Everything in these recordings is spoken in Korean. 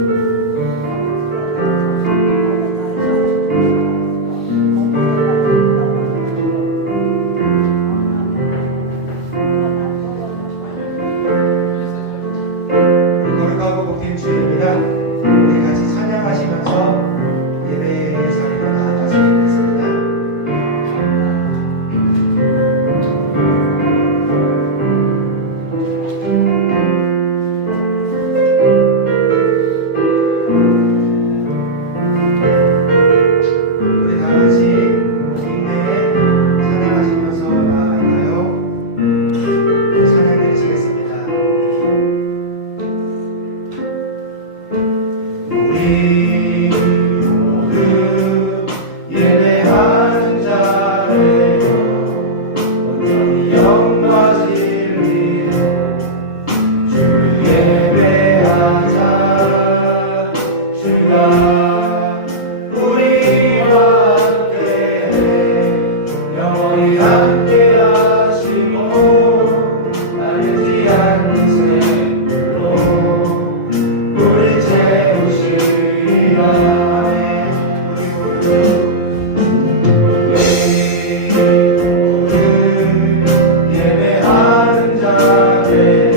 거룩하고 복된 주일입니다. 우리 같이 찬양하시면서 예배의 자리로 나아갔으면 좋겠습니다. 우리 다 같이 인내에 찬양하시면서 나아가요. 찬양 드리시겠습니다. 우리 모두 예배하는 자래요. 온전히 영과 진리로 주를 예배하자. 주가 우리와 함께해 영원히 함께하시고 마르지 않는 샘물로 우리 채우시리라. 예배하는 자들여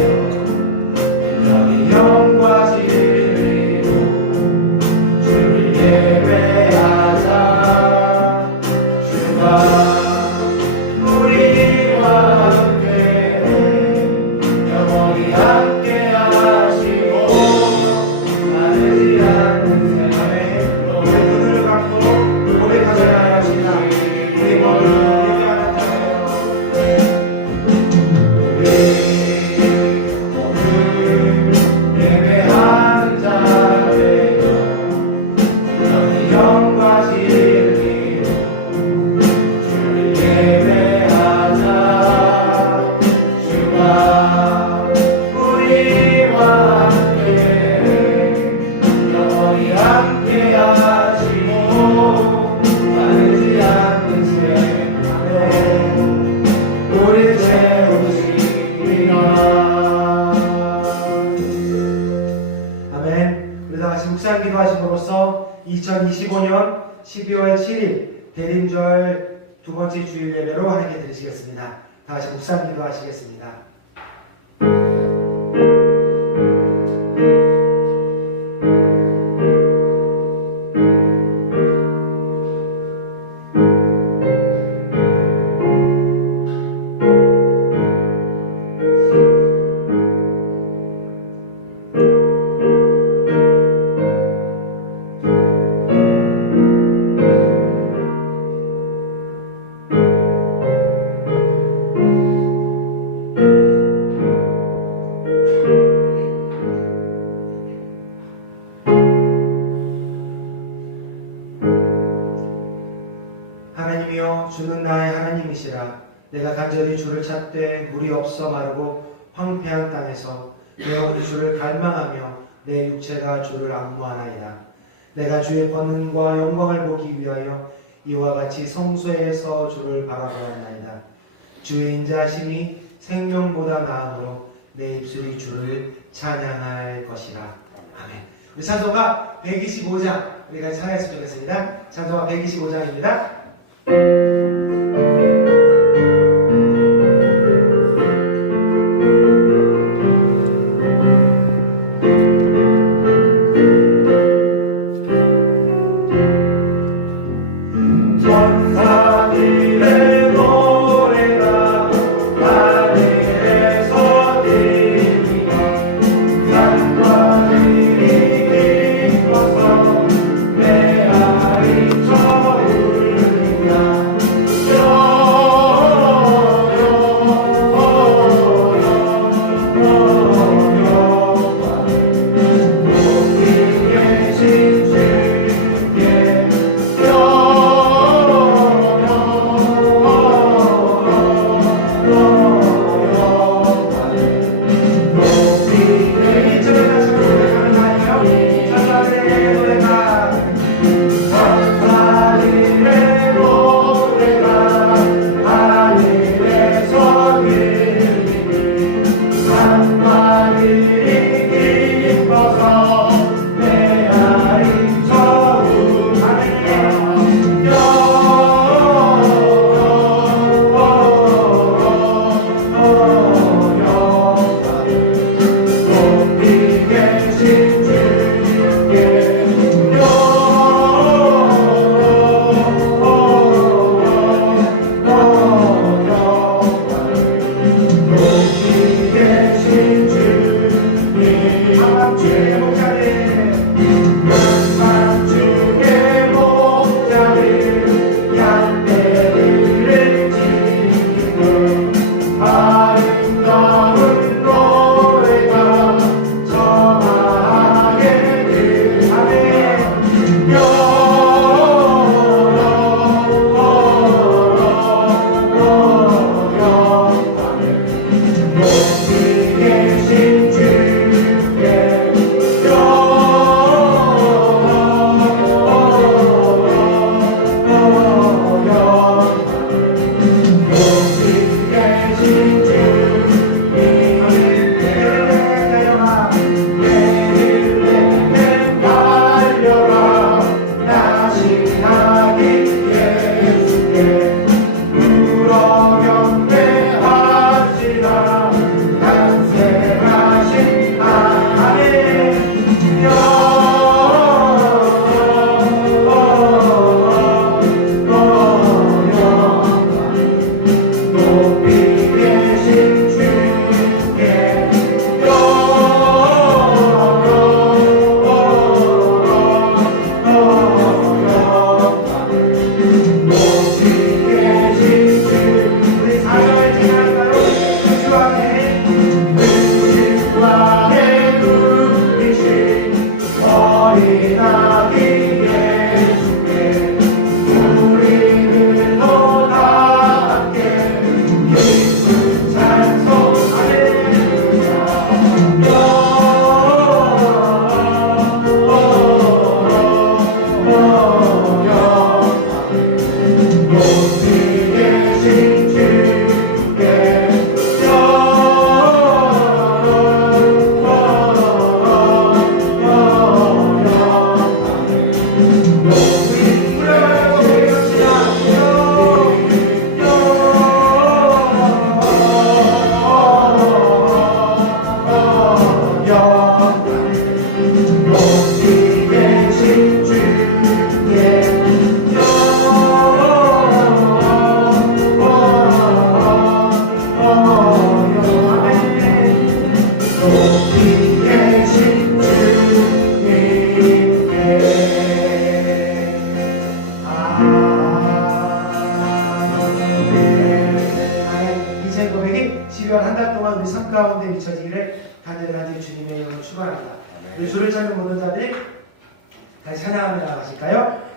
온전히 영과 진리로 주를 예배하자. 주가 우리와 함께해 영원히 함께하시고 마르지 않는 샘물로 우리 눈을 감고 고백하셔야 합니다. 우리 모두 예배하는 자예요. 예배하는 자들여 온전히 영과 진리로 주를 예배하자. 주가 우리와 함께 영원히 함께하시고 마르지 않는 샘물로 우리 채우시리라. 아멘. 우리 다 같이 묵상 기도하심으로써 2025년 12월 7일 대림절 두 번째 주일 예배로 하나님께 드리시겠습니다. 다 같이 묵상 기도하시겠습니다. 하나님이여, 주는 나의 하나님이시라. 내가 간절히 주를 찾되 물이 없어 마르고 황폐한 땅에서 내 영혼이 주를 갈망하며 내 육체가 주를 앙무하나이다. 내가 주의 권능과 영광을 보기 위하여 이와 같이 성소에서 주를 바라보았나이다. 주의 인자하심이 생명보다 나으므로 내 입술이 주를 찬양할 것이라. 아멘. 우리 찬송가 125장 우리가 찬양했으면 좋겠습니다. 찬송가 125장입니다. 전사들의 노래가 하늘에서 들리니 산과 들이 깊어서 내 아이처 울리냐. 12월 한 달 동안 우리 삶 가운데 미쳐지기를 간절히 주님의 이름으로 축원합니다. 우리 주를 찾는 모든 자들이 다시 찬양하며 나가실까요?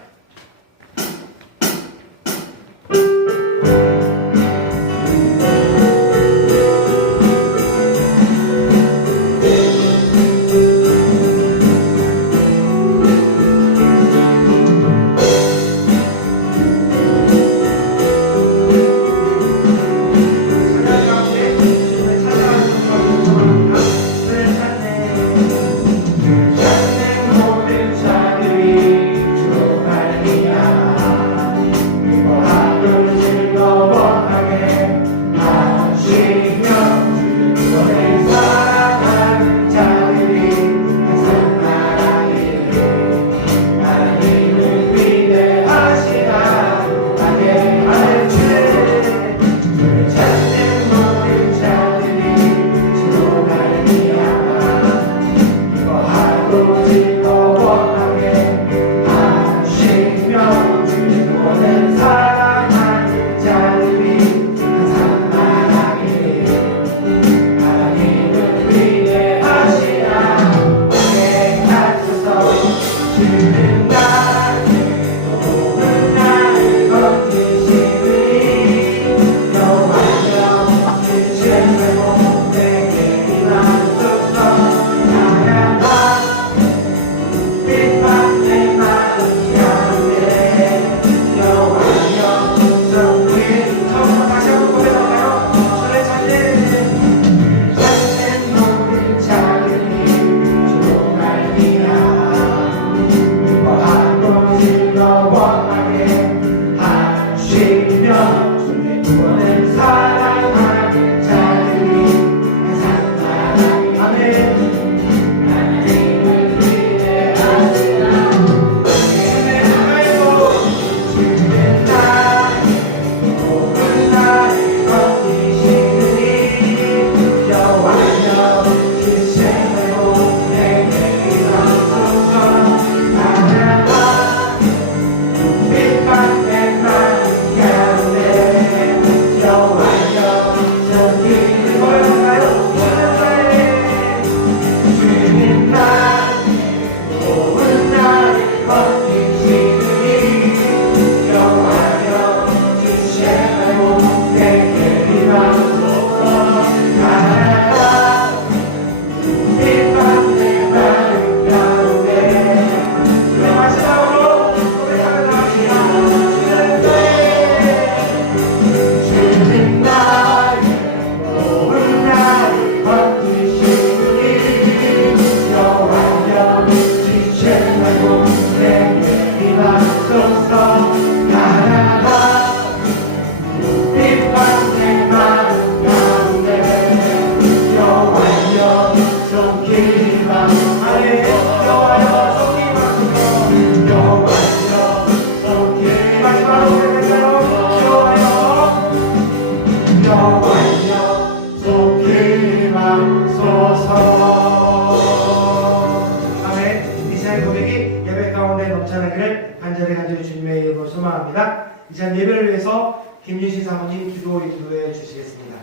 간절히 주님의 이름으로 소망합니다. 이 시간 예배를 위해서 김윤신 사모님 기도해 주시겠습니다.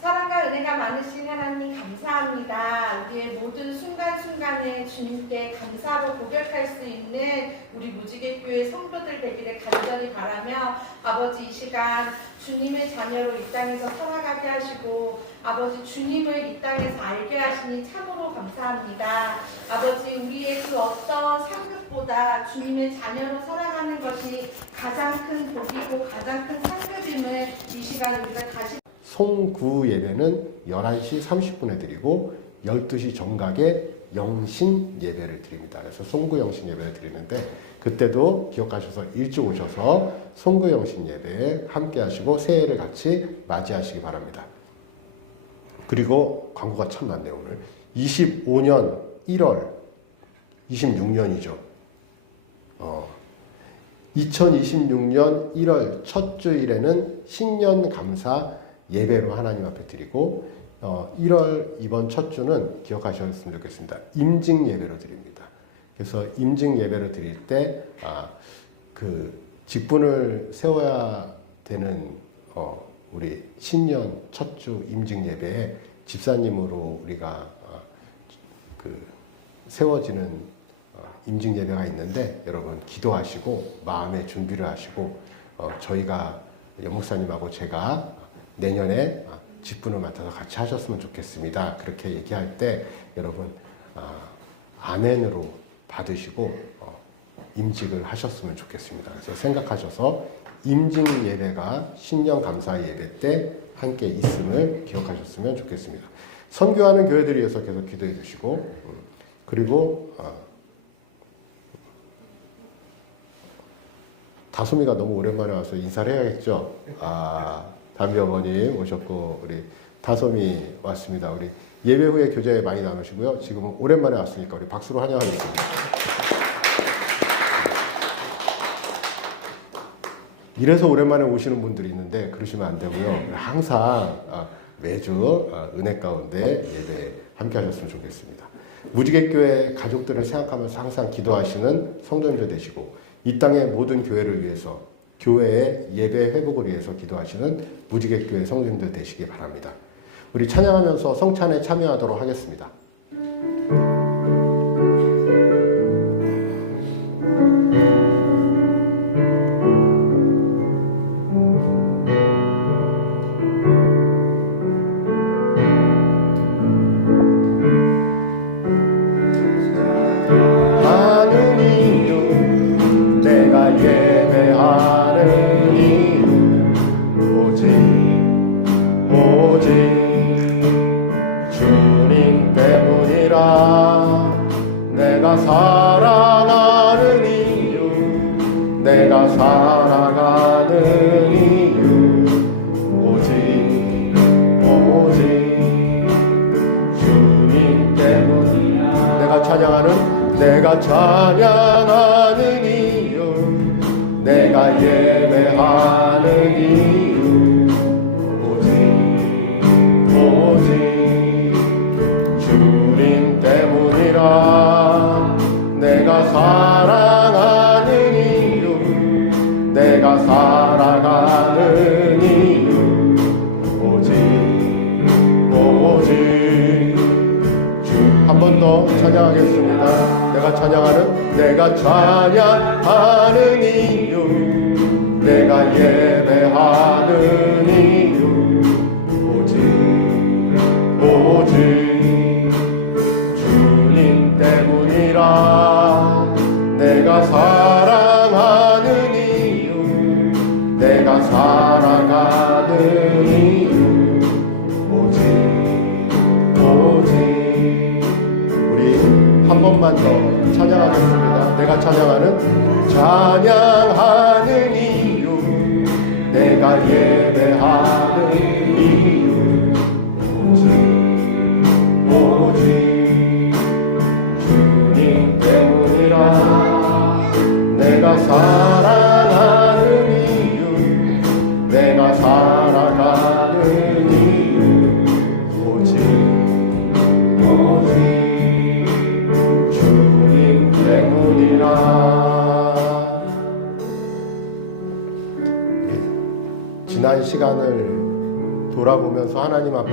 사랑과 은혜가 많으신 하나님 감사합니다. 우리의 모든 순간순간에 주님께 감사로 고백할 수 있는 우리 무지개교회 성도들 되기를 간절히 바라며 아버지 이 시간 주님의 자녀로 이 땅에서 살아가게 하시고 아버지 주님을 이 땅에서 알게 하시니 참으로 감사합니다. 아버지 우리의 그 어떤 상급보다 주님의 자녀로 살아가는 것이 가장 큰 복이고 가장 큰 상급임을 이 시간 우리가 다시 송구 예배는 11시 30분에 드리고 12시 정각에 영신 예배를 드립니다. 그래서 송구 영신 예배를 드리는데 그때도 기억하셔서 일찍 오셔서 송구 영신 예배에 함께 하시고 새해를 같이 맞이하시기 바랍니다. 그리고 광고가 참 많네요. 오늘 25년 1월 26년이죠. 2026년 1월 첫 주일에는 신년 감사 예배로 하나님 앞에 드리고 1월 이번 첫 주는 기억하셨으면 좋겠습니다. 임직 예배로 드립니다. 그래서 임직 예배를 드릴 때 그 직분을 세워야 되는 우리 신년 첫 주 임직 예배에 집사님으로 우리가 그 세워지는 임직 예배가 있는데 여러분 기도하시고 마음의 준비를 하시고 저희가 연목사님하고 제가 내년에 직분을 맡아서 같이 하셨으면 좋겠습니다. 그렇게 얘기할 때 여러분 아멘으로 받으시고 임직을 하셨으면 좋겠습니다. 그래서 생각하셔서 임직 예배가 신년 감사 예배 때 함께 있음을 기억하셨으면 좋겠습니다. 선교하는 교회들을 위해서 계속 기도해 주시고 그리고 다솜이가 너무 오랜만에 와서 인사를 해야겠죠. 담비 어머님 오셨고 우리 다솜이 왔습니다. 우리 예배 후에 교제 많이 나누시고요. 지금 오랜만에 왔으니까 우리 박수로 환영하겠습니다. 이래서 오랜만에 오시는 분들이 있는데 그러시면 안 되고요. 항상 매주 은혜 가운데 예배 함께 하셨으면 좋겠습니다. 무지개교회 가족들을 생각하면서 항상 기도하시는 성도님들 되시고 이 땅의 모든 교회를 위해서 교회의 예배 회복을 위해서 기도하시는 무지개교회 성도님들 되시기 바랍니다. 우리 찬양하면서 성찬에 참여하도록 하겠습니다. 내가 찬양하는 이유 내가 예배하는 이유 오직 주님 때문이라 내가 사랑하는 이유 내가 살아가는 이유 오직 한 번 더 찬양하겠습니다. 내가 찬양하는 이유 내가 예배하는 이유 오직 주님 때문이라 내가 사랑하는 이유 내가 살아가는 이유 오직 한 번만 더 찬양하겠습니다. 내가 찬양하는 이유 내가 예배하는 이유 오직 주님 때문이라 내가 사랑하는 이유 내가 살아가는 이유 오직 지난 시간을 돌아보면서 하나님 앞에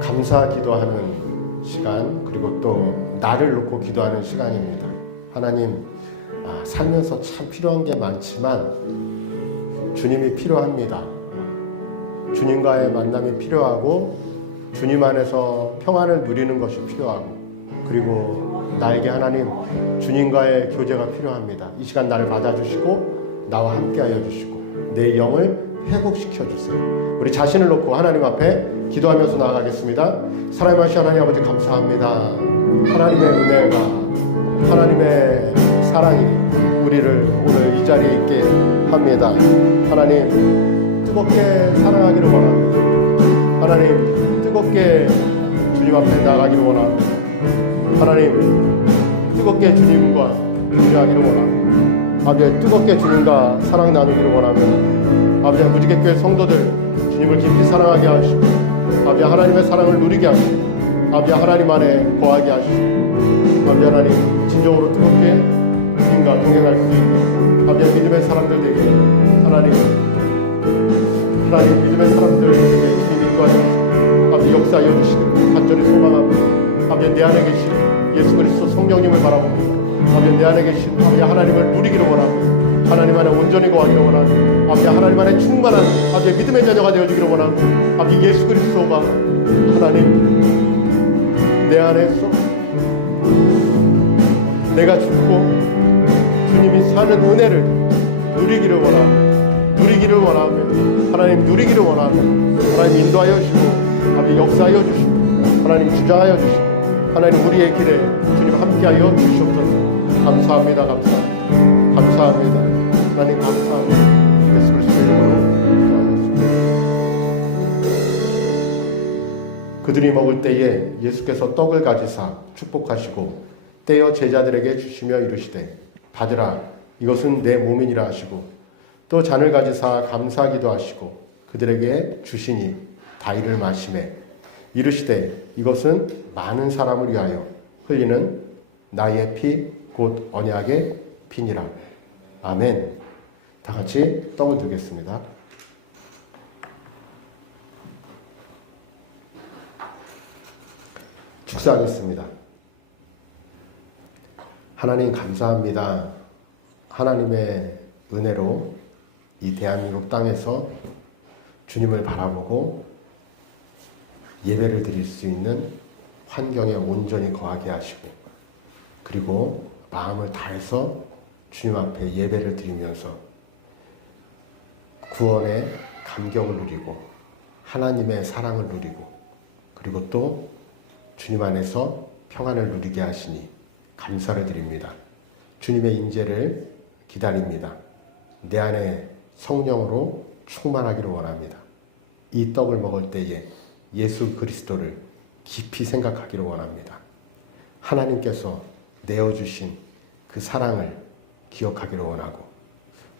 감사 기도하는 시간, 그리고 또 나를 놓고 기도하는 시간입니다. 하나님, 살면서 참 필요한 게 많지만 주님이 필요합니다. 주님과의 만남이 필요하고 주님 안에서 평안을 누리는 것이 필요하고, 그리고 나에게 하나님 주님과의 교제가 필요합니다. 이 시간 나를 받아주시고 나와 함께하여 주시고 내 영을 회복시켜 주세요. 우리 자신을 놓고 하나님 앞에 기도하면서 나아가겠습니다. 사랑하신 하나님 아버지, 감사합니다. 하나님의 은혜가, 하나님의 사랑이 우리를 오늘 이 자리에 있게 합니다. 하나님, 뜨겁게 사랑하기를 원합니다. 하나님, 뜨겁게 주님 앞에 나가기를 원합니다. 하나님, 뜨겁게 주님과 교제하기를 원합니다. 아버지, 뜨겁게 주님과 사랑 나누기를 원합니다. 아버지, 무지개교회 성도들 주님을 깊이 사랑하게 하시고, 아버지, 하나님의 사랑을 누리게 하시고, 아버지, 하나님 안에 거하게 하시고, 아버지 하나님, 진정으로 뜨겁게 주님과 동행할 수 있는 아버지 믿음의 사람들에게 하나님 믿음의 사람들에게 주님 인도하여 아버지 역사하여 주시기를 간절히 소망합니다. 아버지, 내 안에 계신 예수 그리스도 성령님을 바라봅니다. 아버지, 내 안에 계신 아버지 하나님을 누리기를 원합니다. 하나님 안에 온전히 거하기를 원하고, 아버지 하나님 안에 충만한 아버지 믿음의 자녀가 되어주기를 원하고, 아버지 예수 그리스도가 하나님 내 안에서 내가 죽고 주님이 사는 은혜를 누리기를 원하며 하나님 누리기를 원하며 하나님 인도하여 주시고, 아버지 역사하여 주시고, 하나님 주장하여 주시고, 하나님 우리의 길에 주님 함께하여 주시옵소서. 감사합니다. 감사합니다. 하나님 감사합니다. 예수 그리스도의 이름으로 기도하였습니다. 그들이 먹을 때에 예수께서 떡을 가지사 축복하시고 떼어 제자들에게 주시며 이르시되, 받으라, 이것은 내 몸이니라 하시고, 또 잔을 가지사 감사하기도 하시고 그들에게 주시니 다 이를 마시매 이르시되, 이것은 많은 사람을 위하여 흘리는 나의 피 곧 언약의 피니라. 아멘. 다 같이 떡을 들겠습니다. 축사하겠습니다. 하나님 감사합니다. 하나님의 은혜로 이 대한민국 땅에서 주님을 바라보고 예배를 드릴 수 있는 환경에 온전히 거하게 하시고, 그리고 마음을 다해서 주님 앞에 예배를 드리면서 구원의 감격을 누리고 하나님의 사랑을 누리고, 그리고 또 주님 안에서 평안을 누리게 하시니 감사를 드립니다. 주님의 인재를 기다립니다. 내 안에 성령으로 충만하기를 원합니다. 이 떡을 먹을 때에 예수 그리스도를 깊이 생각하기를 원합니다. 하나님께서 내어주신 그 사랑을 기억하기를 원하고,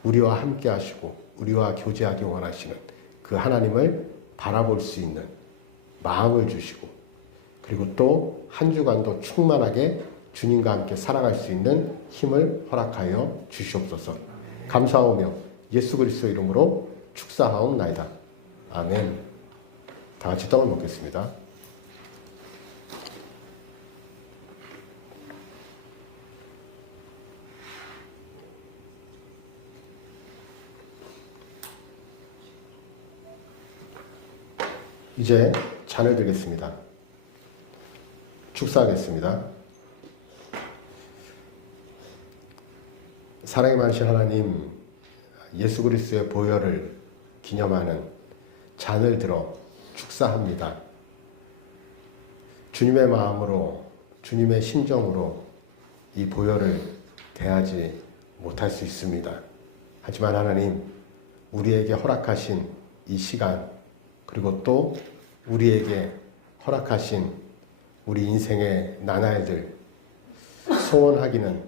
우리와 함께 하시고 우리와 교제하기 원하시는 그 하나님을 바라볼 수 있는 마음을 주시고, 그리고 또 한 주간도 충만하게 주님과 함께 살아갈 수 있는 힘을 허락하여 주시옵소서. 감사하며 예수 그리스도 이름으로 축사하옵나이다. 아멘. 다 같이 떡을 먹겠습니다. 이제 잔을 들겠습니다. 축사하겠습니다. 사랑이 많으신 하나님, 예수 그리스도의 보혈을 기념하는 잔을 들어 축사합니다. 주님의 마음으로, 주님의 심정으로 이 보혈을 대하지 못할 수 있습니다. 하지만 하나님, 우리에게 허락하신 이 시간, 그리고 또 우리에게 허락하신 우리 인생의 나날들 소원하기는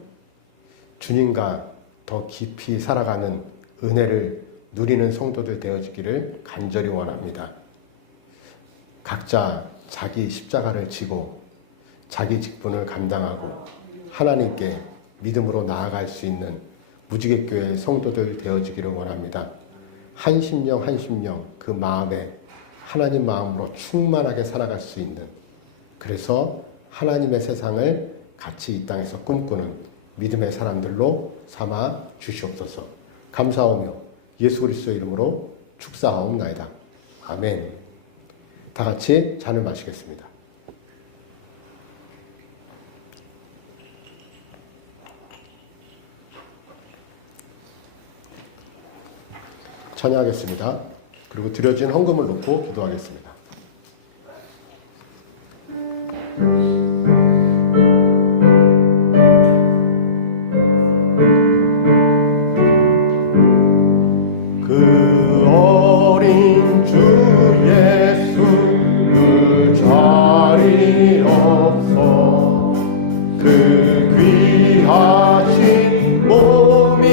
주님과 더 깊이 살아가는 은혜를 누리는 성도들 되어지기를 간절히 원합니다. 각자 자기 십자가를 지고 자기 직분을 감당하고 하나님께 믿음으로 나아갈 수 있는 무지개교회 성도들 되어지기를 원합니다. 한 심령 한 심령 그 마음에 하나님 마음으로 충만하게 살아갈 수 있는, 그래서 하나님의 세상을 같이 이 땅에서 꿈꾸는 믿음의 사람들로 삼아 주시옵소서. 감사하며 예수 그리스도의 이름으로 축사하옵나이다. 아멘. 다 같이 잔을 마시겠습니다. 찬양하겠습니다. 그리고 드려진 헌금을 놓고 기도하겠습니다. 그 어린 주 예수 그 자리 없어 그 귀하신 몸이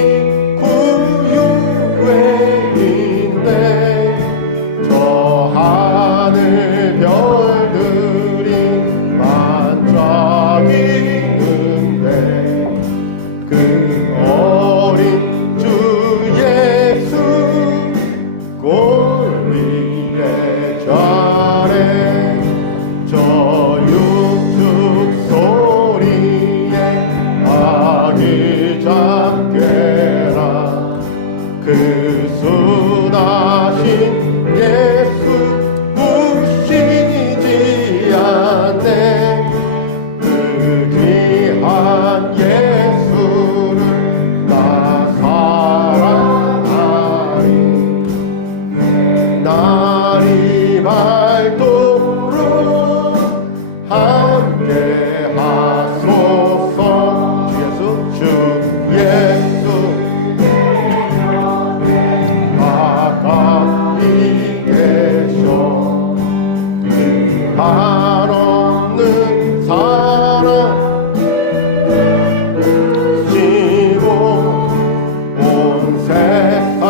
구유회인데 저 하늘 별들이 반짝이는데 그 어린 주 예수 골 위에 자래 저 육축 소리에 아기 잡게라 그 순하신 예수 부시지 않네 그 귀한 예수를 나 사랑하리 날이 밝도록 함께 하소서 주 예수 가까이 계셔 한없는 사랑 지고 온 세상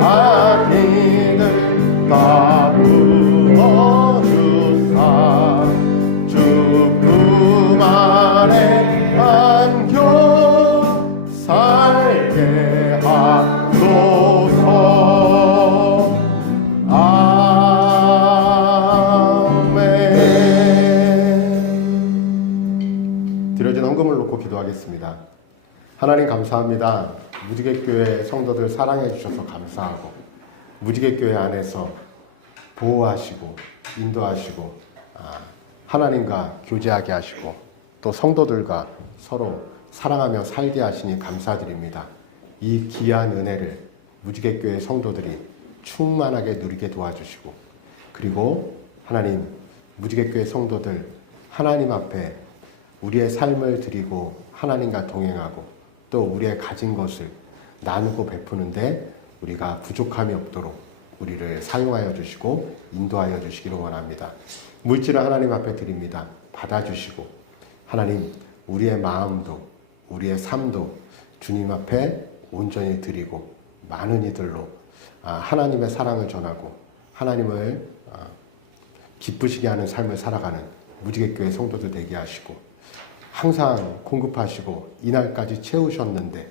아기들 다 부어주사 주 품 안에 안겨 살게 하소서. 아멘. 드려진 헌금을 놓고 기도하겠습니다. 하나님 감사합니다. 무지개교회 성도들 사랑해 주셔서 감사하고 무지개교회 안에서 보호하시고 인도하시고 하나님과 교제하게 하시고 또 성도들과 서로 사랑하며 살게 하시니 감사드립니다. 이 귀한 은혜를 무지개교회 성도들이 충만하게 누리게 도와주시고 그리고 하나님 무지개교회 성도들 하나님 앞에 우리의 삶을 드리고 하나님과 동행하고 또 우리의 가진 것을 나누고 베푸는데 우리가 부족함이 없도록 우리를 사용하여 주시고 인도하여 주시기를 원합니다. 물질을 하나님 앞에 드립니다. 받아주시고 하나님 우리의 마음도 우리의 삶도 주님 앞에 온전히 드리고 많은 이들로 하나님의 사랑을 전하고 하나님을 기쁘시게 하는 삶을 살아가는 무지개교회 성도들 되게 하시고 항상 공급하시고 이날까지 채우셨는데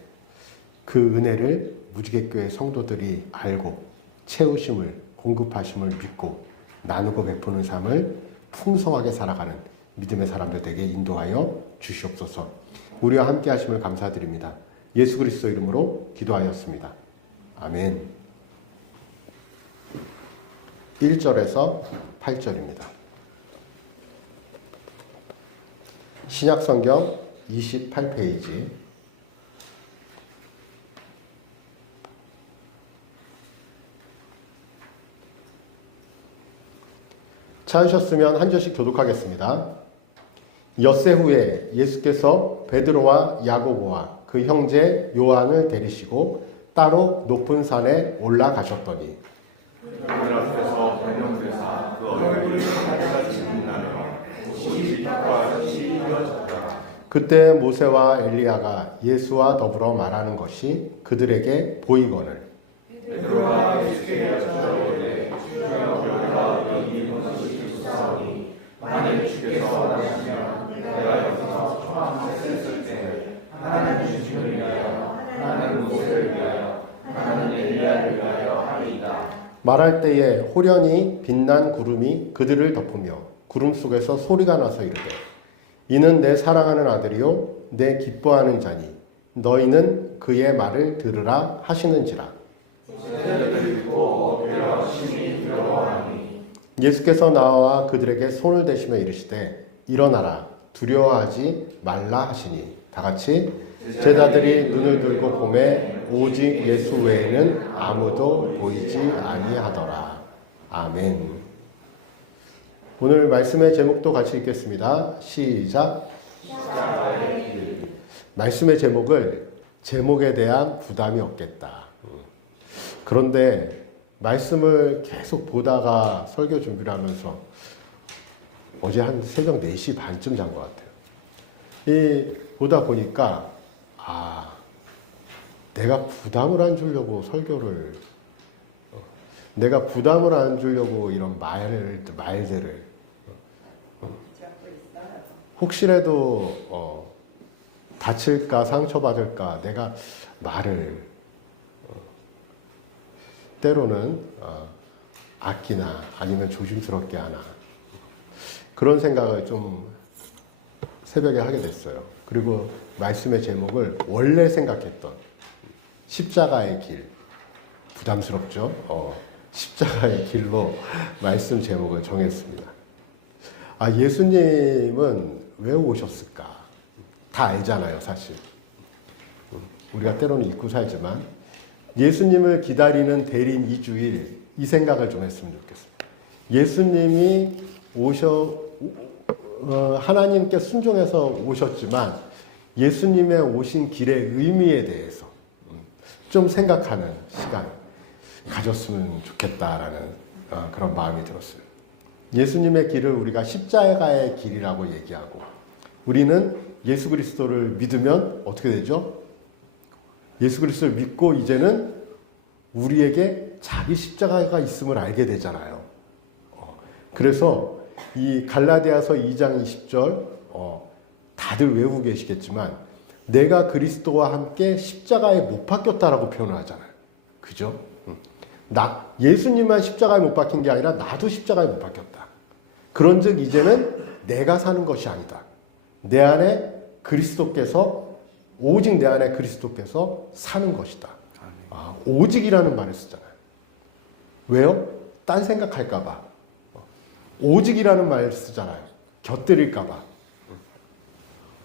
그 은혜를 무지개교회 성도들이 알고 채우심을 공급하심을 믿고 나누고 베푸는 삶을 풍성하게 살아가는 믿음의 사람들 되게 인도하여 주시옵소서. 우리와 함께 하심을 감사드립니다. 예수 그리스도 이름으로 기도하였습니다. 아멘. 1절에서 8절입니다. 신약성경 28페이지 찾으셨으면 한 절씩 교독하겠습니다. 엿새 후에 예수께서 베드로와 야고보와 그 형제 요한을 데리시고 따로 높은 산에 올라가셨더니 그들 앞에서 변명되사 그 얼굴이 하늘같이 빛나며 옷이 빛과 빛이 이어졌더라. 그때 모세와 엘리야가 예수와 더불어 말하는 것이 그들에게 보이거늘 베드로가 예수께 여쭈어오되 주여 우리가 여기 있는 것이 좋사오니 만일 주께서 원하시면 내가 여기서 초막 셋을 때 하나는 주님을 위하여 하나는 모세를 위하여 하나는 엘리야를 위하여 하리이다. 말할 때에 호련히 빛난 구름이 그들을 덮으며 구름 속에서 소리가 나서 이르되 이는 내 사랑하는 아들이요 내 기뻐하는 자니 너희는 그의 말을 들으라 하시는지라. 예수께서 나와 그들에게 손을 대시며 이르시되 일어나라 두려워하지 말라 하시니 다 같이 제자들이 눈을 들고 보매 오직 예수 외에는 아무도 보이지 아니하더라. 아멘. 오늘 말씀의 제목도 같이 읽겠습니다. 시작. 말씀의 제목을 제목에 대한 부담이 없겠다. 그런데 말씀을 계속 보다가 설교 준비를 하면서 어제 한 새벽 4시 반쯤 잔 것 같아요. 보다 보니까 내가 부담을 안 주려고 설교를 내가 부담을 안 주려고 이런 말들을 혹시라도 다칠까 상처받을까 내가 말을 때로는 아끼나 아니면 조심스럽게 하나 그런 생각을 좀 새벽에 하게 됐어요. 그리고 말씀의 제목을 원래 생각했던 십자가의 길 부담스럽죠? 십자가의 길로 말씀 제목을 정했습니다. 예수님은 왜 오셨을까? 다 알잖아요, 사실. 우리가 때로는 잊고 살지만 예수님을 기다리는 대린 2주일 이 생각을 좀 했으면 좋겠습니다. 예수님이 하나님께 순종해서 오셨지만 예수님의 오신 길의 의미에 대해서 좀 생각하는 시간 가졌으면 좋겠다라는 그런 마음이 들었어요. 예수님의 길을 우리가 십자가의 길이라고 얘기하고 우리는 예수 그리스도를 믿으면 어떻게 되죠? 예수 그리스도를 믿고 이제는 우리에게 자기 십자가가 있음을 알게 되잖아요. 그래서 이 갈라디아서 2장 20절 다들 외우고 계시겠지만 내가 그리스도와 함께 십자가에 못 박혔다라고 표현을 하잖아요. 그죠? 예수님만 십자가에 못 박힌 게 아니라 나도 십자가에 못 박혔다. 그런즉 이제는 내가 사는 것이 아니다. 내 안에 그리스도께서 오직 내 안에 그리스도께서 사는 것이다. 오직이라는 말을 쓰잖아요. 왜요? 딴 생각할까봐. 오직이라는 말을 쓰잖아요. 곁들일까봐.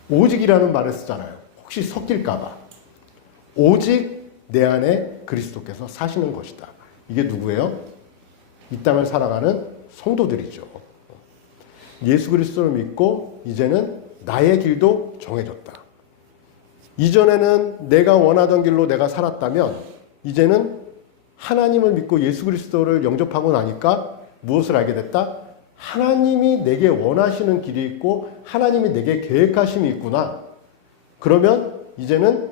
오직이라는 말을 쓰잖아요. 혹시 섞일까봐. 오직 내 안에 그리스도께서 사시는 것이다. 이게 누구예요? 이 땅을 살아가는 성도들이죠. 예수 그리스도를 믿고 이제는 나의 길도 정해졌다. 이전에는 내가 원하던 길로 내가 살았다면 이제는 하나님을 믿고 예수 그리스도를 영접하고 나니까 무엇을 알게 됐다? 하나님이 내게 원하시는 길이 있고 하나님이 내게 계획하심이 있구나. 그러면 이제는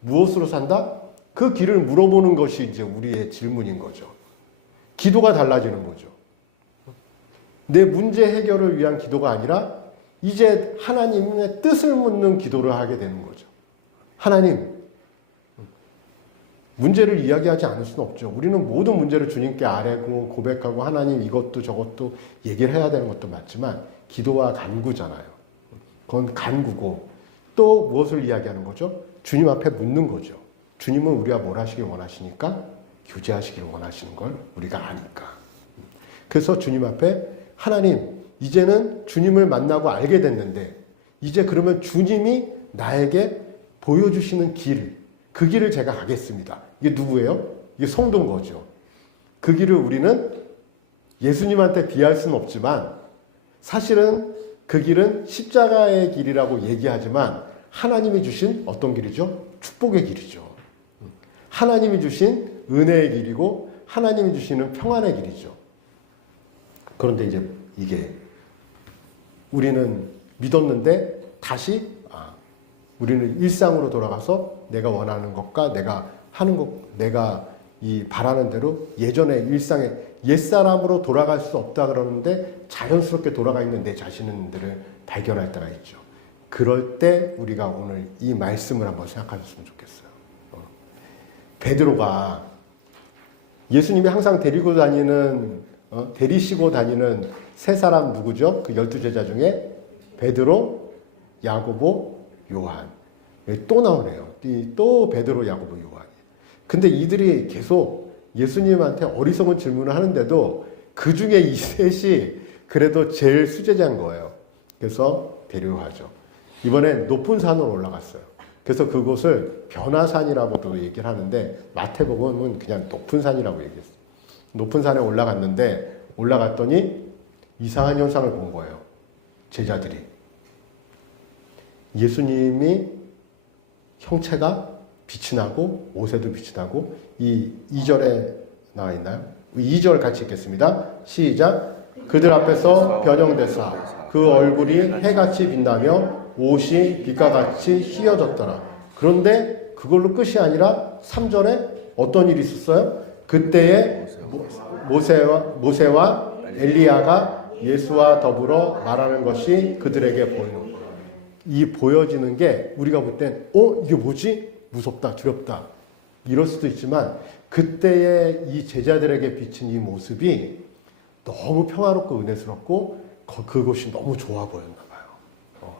무엇으로 산다? 그 길을 물어보는 것이 이제 우리의 질문인 거죠. 기도가 달라지는 거죠. 내 문제 해결을 위한 기도가 아니라 이제 하나님의 뜻을 묻는 기도를 하게 되는 거죠. 하나님, 문제를 이야기하지 않을 수는 없죠. 우리는 모든 문제를 주님께 아뢰고 고백하고 하나님 이것도 저것도 얘기를 해야 되는 것도 맞지만 기도와 간구잖아요. 그건 간구고 또 무엇을 이야기하는 거죠? 주님 앞에 묻는 거죠. 주님은 우리가 뭘 하시길 원하시니까 교제하시길 원하시는 걸 우리가 아니까. 그래서 주님 앞에 하나님 이제는 주님을 만나고 알게 됐는데 이제 그러면 주님이 나에게 보여주시는 길, 그 길을 제가 가겠습니다. 이게 누구예요? 이게 성도인 거죠. 그 길을 우리는 예수님한테 비할 수는 없지만 사실은 그 길은 십자가의 길이라고 얘기하지만 하나님이 주신 어떤 길이죠? 축복의 길이죠. 하나님이 주신 은혜의 길이고 하나님이 주시는 평안의 길이죠. 그런데 이제 이게 우리는 믿었는데 다시 우리는 일상으로 돌아가서 내가 원하는 것과 내가 하는 것, 내가 이 바라는 대로 예전의 일상에 옛사람으로 돌아갈 수 없다 그러는데 자연스럽게 돌아가 있는 내 자신들을 발견할 때가 있죠. 그럴 때 우리가 오늘 이 말씀을 한번 생각하셨으면 좋겠어요. 베드로가 예수님이 항상 데리시고 다니는 세 사람 누구죠? 그 12제자 중에 베드로, 야고보, 요한. 또 나오네요. 또 베드로, 야고보, 요한. 근데 이들이 계속 예수님한테 어리석은 질문을 하는데도 그 중에 이 셋이 그래도 제일 수제자인 거예요. 그래서 데려가죠. 이번엔 높은 산으로 올라갔어요. 그래서 그곳을 변화산이라고도 얘기를 하는데 마태복음은 그냥 높은 산이라고 얘기했어요. 높은 산에 올라갔더니 이상한 현상을 본 거예요. 제자들이. 예수님이 형체가 빛이 나고 옷에도 빛이 나고 이 2절에 나와 있나요? 2절 같이 읽겠습니다. 시작. 그들 앞에서 변형되사 그 얼굴이 해같이 빛나며 옷이 빛과 같이 휘어졌더라. 그런데 그걸로 끝이 아니라 3절에 어떤 일이 있었어요? 그때에 모세와 엘리야가 예수와 더불어 말하는 것이 그들에게 보이는 거예요. 이 보여지는 게 우리가 볼 땐 이게 뭐지? 무섭다, 두렵다 이럴 수도 있지만 그때의 이 제자들에게 비친 이 모습이 너무 평화롭고 은혜스럽고 그것이 너무 좋아 보였나 봐요.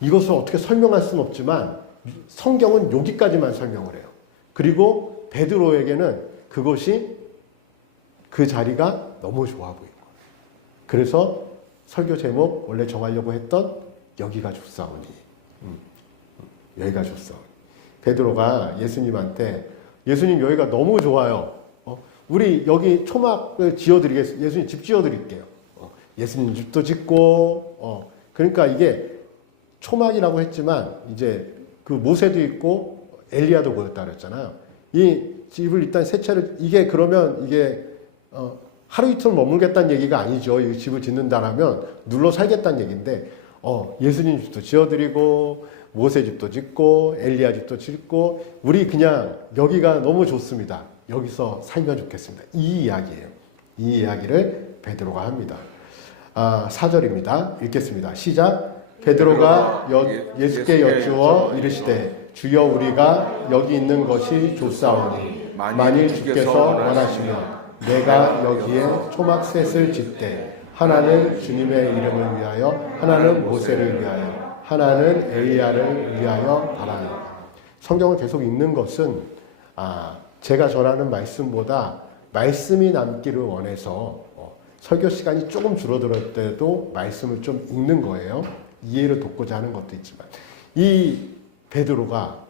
이것을 어떻게 설명할 수는 없지만 성경은 여기까지만 설명을 해요. 그리고 베드로에게는 그것이 그 자리가 너무 좋아 보인 거예요. 그래서 설교 제목 원래 정하려고 했던 여기가 좋사오니. 여기가 좋사오니. 베드로가 예수님한테 예수님 여기가 너무 좋아요. 우리 여기 초막을 지어드리겠습니다. 예수님 집 지어드릴게요. 예수님 집도 짓고 그러니까 이게 초막이라고 했지만 이제 그 모세도 있고 엘리야도 모였다 그랬잖아요. 이 집을 일단 세 채를 그러면 이게 하루 이틀 머물겠다는 얘기가 아니죠. 이 집을 짓는다라면 눌러 살겠다는 얘기인데 예수님 집도 지어드리고 모세 집도 짓고 엘리야 집도 짓고 우리 그냥 여기가 너무 좋습니다. 여기서 살면 좋겠습니다. 이 이야기예요. 이 이야기를 베드로가 합니다. 4절입니다. 읽겠습니다. 시작. 베드로가 예수께 여쭈어 이르시되 주여 우리가 여기 있는 것이 좋사오니 만일 주께서 원하시면 내가 여기에 초막셋을 짓되 하나는 주님의 이름을 위하여 하나는 모세를 위하여 하나는 엘리야를 위하여 바라니. 성경을 계속 읽는 것은 제가 전하는 말씀보다 말씀이 남기를 원해서 설교 시간이 조금 줄어들 때도 말씀을 좀 읽는 거예요. 이해를 돕고자 하는 것도 있지만 이 베드로가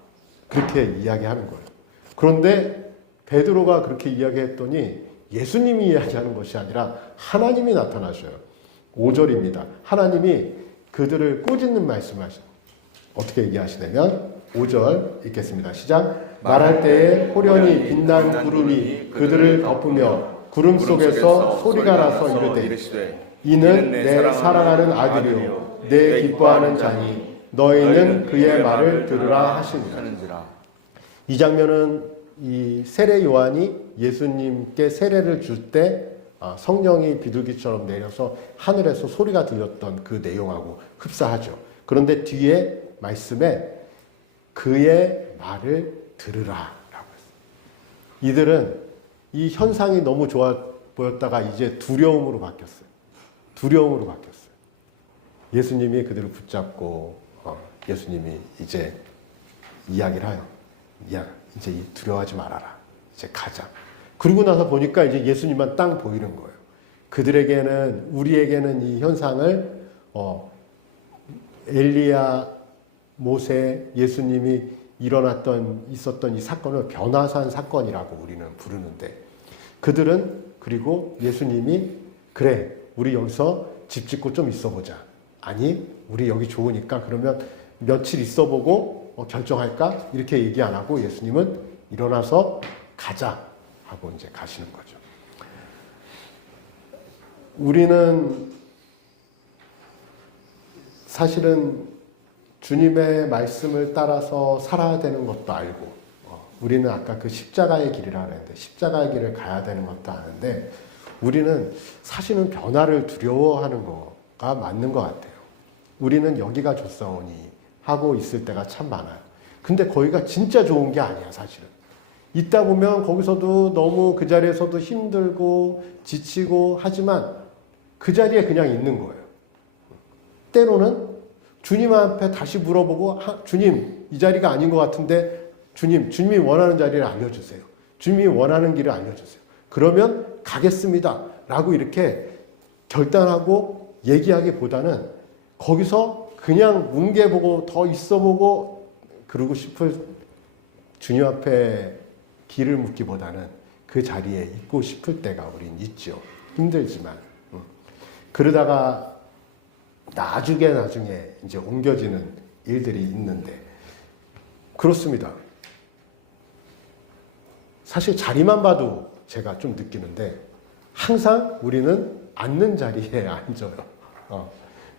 그렇게 이야기하는 거예요. 그런데 베드로가 그렇게 이야기했더니 예수님이 이야기하는 것이 아니라 하나님이 나타나셔요. 5절입니다. 하나님이 그들을 꾸짖는 말씀하셔요. 어떻게 얘기하시냐면 5절 읽겠습니다. 시작. 말할 때에 호련히 빛난 구름이 그들을 덮으며 구름 속에서 소리가 나서 이르되 이는 내 사랑하는 아들이요 내 기뻐하는 자니 너희는 그의 말을 들으라 하시니라. 이 장면은 이 세례 요한이 예수님께 세례를 줄 때 성령이 비둘기처럼 내려서 하늘에서 소리가 들렸던 그 내용하고 흡사하죠. 그런데 뒤에 말씀에 그의 말을 들으라 라고 했어요. 이들은 이 현상이 너무 좋아 보였다가 이제 두려움으로 바뀌었어요. 두려움으로 바뀌었어요. 예수님이 그들을 붙잡고 예수님이 이제 이야기를 해요. 이제 두려워하지 말아라. 이제 가자. 그러고 나서 보니까 이제 예수님만 딱 보이는 거예요. 그들에게는 우리에게는 이 현상을 엘리야, 모세, 예수님이 있었던 이 사건을 변화산 사건이라고 우리는 부르는데 그들은 그리고 예수님이 그래 우리 여기서 집 짓고 좀 있어보자. 아니 우리 여기 좋으니까 그러면 며칠 있어보고 결정할까? 이렇게 얘기 안 하고 예수님은 일어나서 가자 하고 이제 가시는 거죠. 우리는 사실은 주님의 말씀을 따라서 살아야 되는 것도 알고 우리는 아까 그 십자가의 길이라고 했는데 십자가의 길을 가야 되는 것도 아는데 우리는 사실은 변화를 두려워하는 거가 맞는 것 같아요. 우리는 여기가 좋사오니 하고 있을 때가 참 많아요. 근데 거기가 진짜 좋은 게 아니야 사실은. 있다 보면 거기서도 너무 그 자리에서도 힘들고 지치고 하지만 그 자리에 그냥 있는 거예요. 때로는 주님 앞에 다시 물어보고 주님 이 자리가 아닌 것 같은데 주님이 원하는 자리를 알려주세요. 주님이 원하는 길을 알려주세요. 그러면 가겠습니다. 라고 이렇게 결단하고 얘기하기보다는 거기서 그냥 뭉개보고 더 있어보고 그러고 싶을 주님 앞에 길을 묻기보다는 그 자리에 있고 싶을 때가 우린 있죠. 힘들지만. 그러다가 나중에 이제 옮겨지는 일들이 있는데 그렇습니다. 사실 자리만 봐도 제가 좀 느끼는데 항상 우리는 앉는 자리에 앉아요.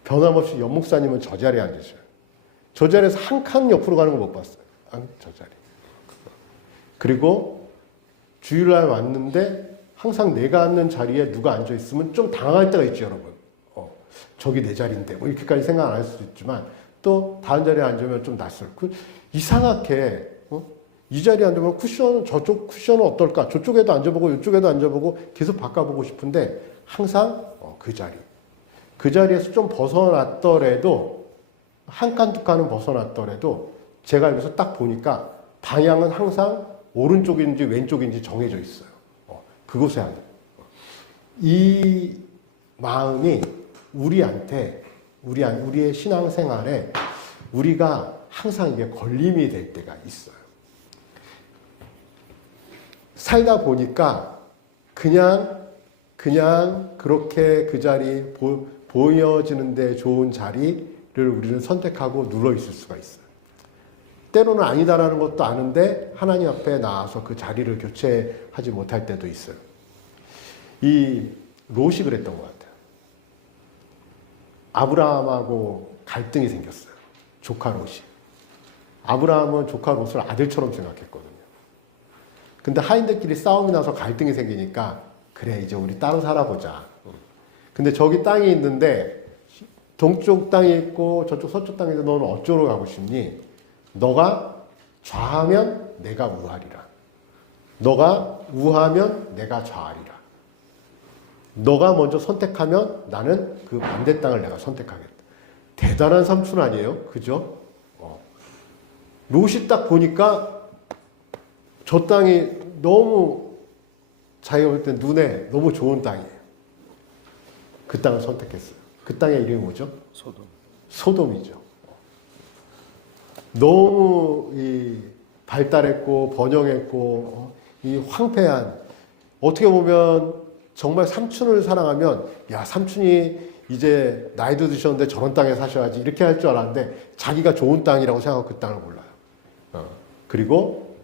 변함없이 연 목사님은 저 자리에 앉으셔요. 저 자리에서 한 칸 옆으로 가는 걸 못 봤어요. 저 자리. 그리고 주일날 왔는데 항상 내가 앉는 자리에 누가 앉아 있으면 좀 당황할 때가 있죠, 여러분. 저기 내 자리인데 뭐 이렇게까지 생각 안 할 수도 있지만 또 다른 자리에 앉으면 좀 낯설고 이상하게 이 자리에 앉으면 저쪽 쿠션은 어떨까? 저쪽에도 앉아보고 이쪽에도 앉아보고 계속 바꿔보고 싶은데 항상 그 자리에서 좀 벗어났더라도 한 칸 두 칸은 벗어났더라도 제가 여기서 딱 보니까 방향은 항상 오른쪽인지 왼쪽인지 정해져 있어요. 그곳에 앉아요. 이 마음이 우리의 신앙생활에 우리가 항상 이게 걸림이 될 때가 있어요. 살다 보니까 그냥 그렇게 그 자리 보여지는데 좋은 자리를 우리는 선택하고 눌러 있을 수가 있어요. 때로는 아니다라는 것도 아는데 하나님 앞에 나와서 그 자리를 교체하지 못할 때도 있어요. 이 롯이 그랬던 것 같아요. 아브라함하고 갈등이 생겼어요. 조카 롯이. 아브라함은 조카 롯을 아들처럼 생각했거든요. 근데 하인들끼리 싸움이 나서 갈등이 생기니까 그래 이제 우리 따로 살아보자. 근데 저기 땅이 있는데 동쪽 땅이 있고 저쪽 서쪽 땅이 있는데 너는 어쩌러 가고 싶니? 너가 좌하면 내가 우하리라. 너가 우하면 내가 좌하리라. 너가 먼저 선택하면 나는 그 반대 땅을 내가 선택하겠다. 대단한 삼촌 아니에요? 그죠? 롯이 딱 보니까 저 땅이 너무 자기가 볼 때 눈에 너무 좋은 땅이에요. 그 땅을 선택했어요. 그 땅의 이름이 뭐죠? 소돔이죠. 너무 발달했고 번영했고 이 황폐한 어떻게 보면 정말 삼촌을 사랑하면 야 삼촌이 이제 나이도 드셨는데 저런 땅에 사셔야지 이렇게 할 줄 알았는데 자기가 좋은 땅이라고 생각하고 그 땅을 몰라요. 그리고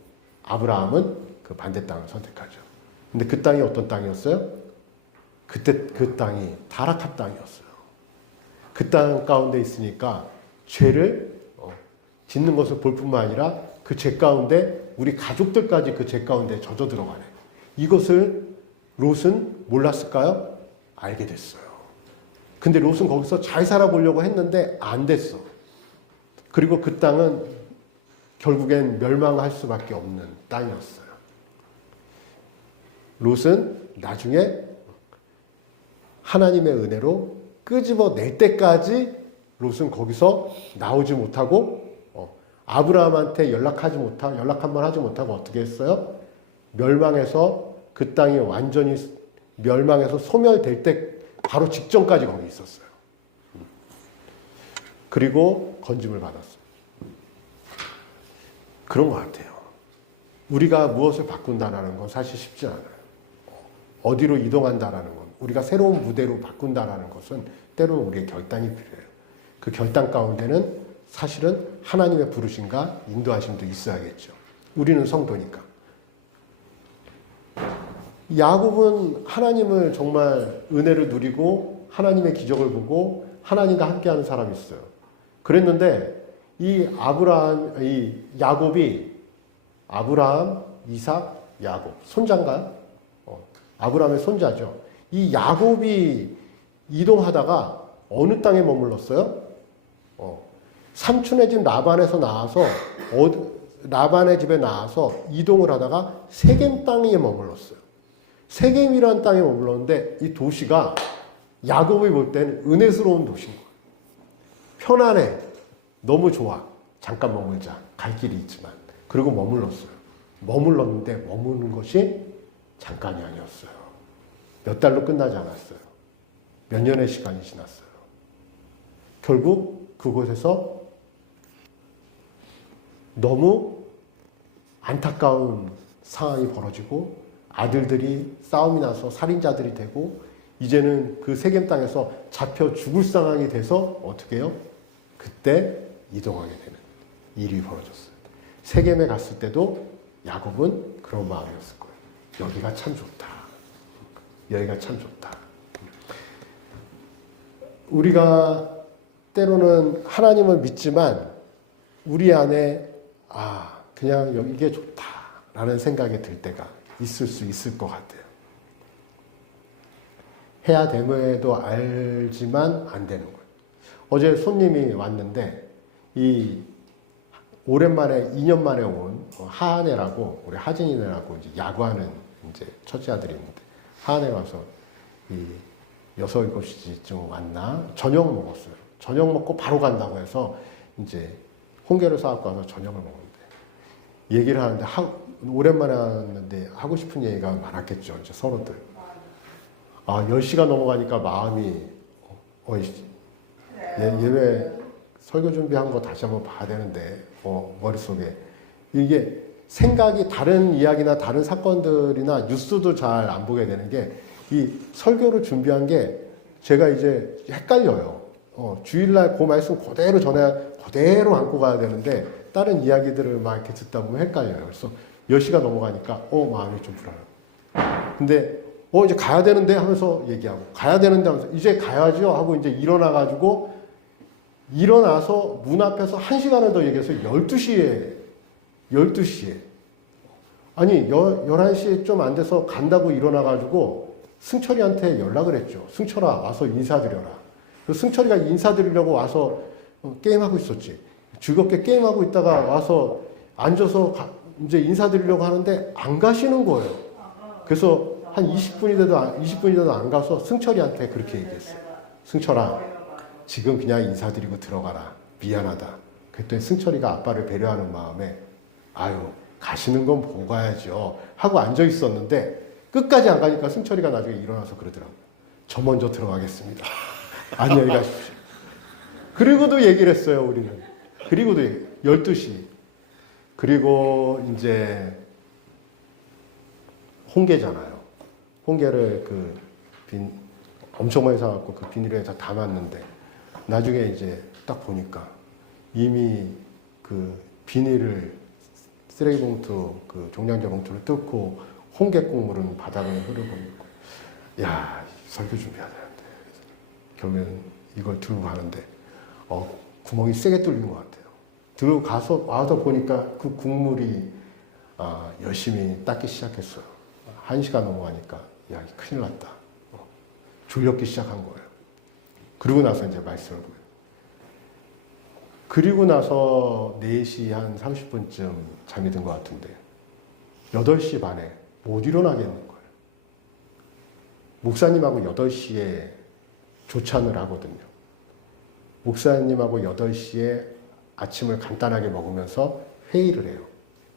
아브라함은 그 반대 땅을 선택하죠. 근데 그 땅이 어떤 땅이었어요? 그때 그 땅이 타락한 땅이었어요. 그 땅 가운데 있으니까 죄를 짓는 것을 볼 뿐만 아니라 그 죄 가운데 우리 가족들까지 그 죄 가운데 젖어 들어가네. 이것을 롯은 몰랐을까요? 알게 됐어요. 근데 롯은 거기서 잘 살아보려고 했는데 안 됐어. 그리고 그 땅은 결국엔 멸망할 수밖에 없는 땅이었어요. 롯은 나중에 하나님의 은혜로 끄집어낼 때까지 롯은 거기서 나오지 못하고 아브라함한테 연락 한 번 하지 못하고 어떻게 했어요? 멸망해서 그 땅이 완전히 멸망해서 소멸될 때 바로 직전까지 거기 있었어요. 그리고 건짐을 받았어요. 그런 것 같아요. 우리가 무엇을 바꾼다라는 건 사실 쉽지 않아요. 어디로 이동한다라는 건, 우리가 새로운 무대로 바꾼다라는 것은 때로는 우리의 결단이 필요해요. 그 결단 가운데는 사실은 하나님의 부르심과 인도하심도 있어야겠죠. 우리는 성도니까. 야곱은 하나님을 정말 은혜를 누리고 하나님의 기적을 보고 하나님과 함께하는 사람이 있어요. 그랬는데 이 야곱이 아브라함, 이삭, 야곱 손자인가요? 아브라함의 손자죠. 이 야곱이 이동하다가 어느 땅에 머물렀어요? 삼촌의 집 라반에서 나와서 라반의 집에 나와서 이동을 하다가 세겜 땅에 머물렀어요. 세겜이라는 땅에 머물렀는데 이 도시가 야곱이 볼 때는 은혜스러운 도시인 거예요. 편안해. 너무 좋아. 잠깐 머물자. 갈 길이 있지만. 그리고 머물렀어요. 머물렀는데 머무는 것이 잠깐이 아니었어요. 몇 달로 끝나지 않았어요. 몇 년의 시간이 지났어요. 결국 그곳에서 너무 안타까운 상황이 벌어지고 아들들이 싸움이 나서 살인자들이 되고 이제는 그 세겜 땅에서 잡혀 죽을 상황이 돼서 어떻게 해요? 그때 이동하게 되는 일이 벌어졌어요. 세겜에 갔을 때도 야곱은 그런 마음이었을 거예요. 여기가 참 좋다. 여기가 참 좋다. 우리가 때로는 하나님을 믿지만 우리 안에 그냥 이게 좋다라는 생각이 들 때가 있을 수 있을 것 같아요. 해야 됨에도 알지만 안 되는 거예요. 어제 손님이 왔는데 오랜만에 2년 만에 온 하은혜라고 우리 하진이네라고 이제 야구하는 이제 첫째 아들이 있는데 하은혜 와서 6, 7시쯤 왔나 저녁 먹었어요. 저녁 먹고 바로 간다고 해서 이제 홍게를 사갖고 와서 저녁을 먹는데 얘기를 하는데 오랜만에 하는데 하고 싶은 얘기가 많았겠죠. 이제 서로들. 10시가 넘어가니까 마음이 예배 설교 준비한 거 다시 한번 봐야 되는데 머릿속에 이게 생각이 다른 이야기나 다른 사건들이나 뉴스도 잘 안 보게 되는 게 이 설교를 준비한 게 제가 이제 헷갈려요. 주일날 그 말씀 그대로 그대로 안고 가야 되는데 다른 이야기들을 막 이렇게 듣다 보면 헷갈려요. 그래서 10시가 넘어가니까 마음이 좀 불안해요. 근데 이제 가야 되는데 하면서 얘기하고 가야 되는데 하면서 이제 가야죠 하고 이제 일어나가지고 일어나서 문 앞에서 1시간을 더 얘기해서 12시에 아니 11시에 좀 안 돼서 간다고 일어나가지고 승철이한테 연락을 했죠. 승철아 와서 인사드려라. 그래서 승철이가 인사드리려고 와서 게임하고 있었지. 즐겁게 게임하고 있다가 와서 앉아서 이제 인사드리려고 하는데 안 가시는 거예요. 그래서 한 20분이 돼도 안 가서 승철이한테 그렇게 얘기했어요. 승철아, 지금 그냥 인사드리고 들어가라. 미안하다. 그랬더니 승철이가 아빠를 배려하는 마음에 가시는 건 보고 가야죠 하고 앉아 있었는데 끝까지 안 가니까 승철이가 나중에 일어나서 그러더라고요. 저 먼저 들어가겠습니다. 안녕히 가십시오. 그리고도 얘기를 했어요, 우리는. 그리고도 12시. 그리고 이제 홍게잖아요. 홍게를 엄청 많이 사갖고 그 비닐에 다 담았는데 나중에 이제 딱 보니까 이미 그 비닐을 쓰레기봉투, 그 종량제 봉투를 뜯고 홍게 국물은 바닥에 흐르고 있고 설교 준비해야 되는데 결국에는 이걸 들고 가는데 구멍이 세게 뚫린 것 같아요. 들고 와서 보니까 그 국물이 열심히 닦기 시작했어요. 1시간 넘어가니까 큰일 났다. 졸렸기 시작한 거예요. 그리고 나서 이제 말씀을 보여요. 그리고 나서 4시 한 30분쯤 잠이 든 것 같은데 8시 반에 못 일어나겠는 거예요. 목사님하고 8시에 조찬을 하거든요. 목사님하고 8시에 아침을 간단하게 먹으면서 회의를 해요.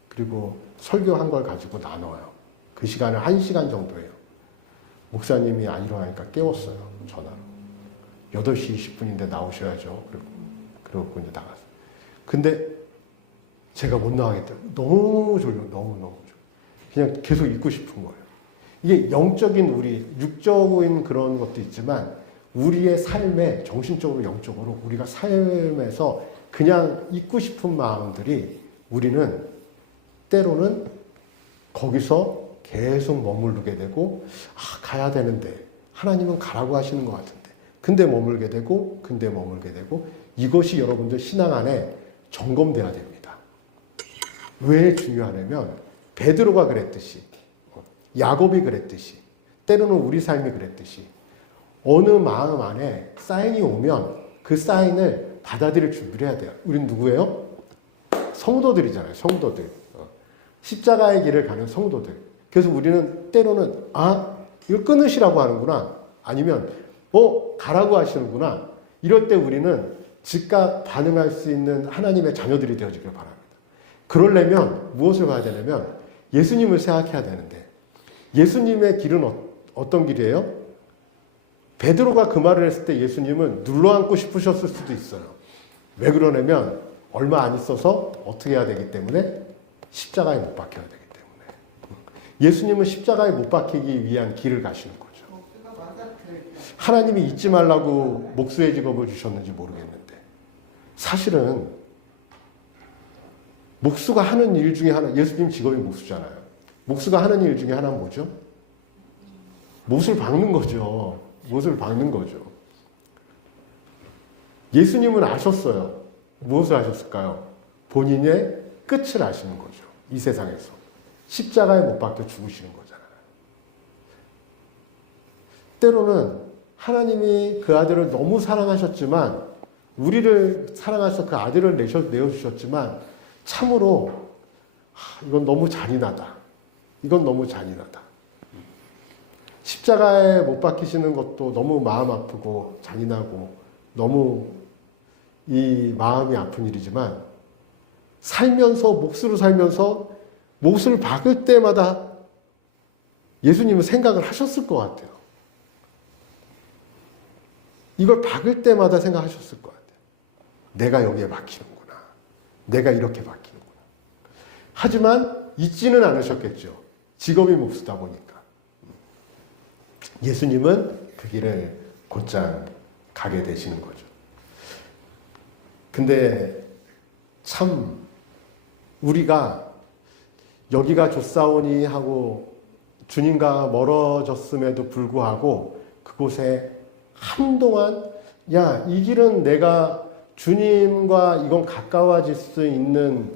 그리고 설교한 걸 가지고 나눠요. 그 시간은 1시간 정도예요. 목사님이 안 일어나니까 깨웠어요. 전화로. 8시 20분인데 나오셔야죠. 그러고 이제 나갔어요. 근데 제가 못 나가겠다. 너무 졸려. 너무 졸려. 그냥 계속 있고 싶은 거예요. 이게 영적인 육적인 그런 것도 있지만 우리의 삶에 정신적으로 영적으로 우리가 삶에서 그냥 있고 싶은 마음들이 우리는 때로는 거기서 계속 머무르게 되고 가야 되는데 하나님은 가라고 하시는 것 같은데 근데 머물게 되고 이것이 여러분들 신앙 안에 점검돼야 됩니다. 왜 중요하냐면 베드로가 그랬듯이 야곱이 그랬듯이 때로는 우리 삶이 그랬듯이 어느 마음 안에 사인이 오면 그 사인을 받아들일 준비를 해야 돼요. 우린 누구예요? 성도들이잖아요. 성도들. 십자가의 길을 가는 성도들. 그래서 우리는 때로는 이걸 끊으시라고 하는구나. 아니면 가라고 하시는구나. 이럴 때 우리는 즉각 반응할 수 있는 하나님의 자녀들이 되어지길 바랍니다. 그러려면 무엇을 봐야 되냐면 예수님을 생각해야 되는데 예수님의 길은 어떤 길이에요? 베드로가 그 말을 했을 때 예수님은 눌러앉고 싶으셨을 수도 있어요. 왜 그러냐면 얼마 안 있어서 어떻게 해야 되기 때문에 십자가에 못 박혀야 되기 때문에. 예수님은 십자가에 못 박히기 위한 길을 가시는 거죠. 하나님이 잊지 말라고 목수의 직업을 주셨는지 모르겠는데 사실은 목수가 하는 일 중에 하나, 예수님 직업이 목수잖아요. 목수가 하는 일 중에 하나는 뭐죠? 못을 박는 거죠. 못을 박는 거죠. 예수님은 아셨어요. 무엇을 아셨을까요? 본인의 끝을 아시는 거죠. 이 세상에서. 십자가에 못 박혀 죽으시는 거잖아요. 때로는 하나님이 그 아들을 너무 사랑하셨지만 우리를 사랑하셔서 그 아들을 내어주셨지만 참으로 이건 너무 잔인하다. 이건 너무 잔인하다. 십자가에 못 박히시는 것도 너무 마음 아프고 잔인하고 너무 이 마음이 아픈 일이지만 살면서 몫으로 살면서 몫을 박을 때마다 예수님은 생각을 하셨을 것 같아요. 이걸 박을 때마다 생각하셨을 것 같아요. 내가 여기에 박히는구나. 내가 이렇게 박히는구나. 하지만 잊지는 않으셨겠죠. 직업이 몫이다 보니까. 예수님은 그 길을 곧장 가게 되시는 거죠. 근데 참 우리가 여기가 좋사오니 하고 주님과 멀어졌음에도 불구하고 그곳에 한동안 이 길은 내가 주님과 이건 가까워질 수 있는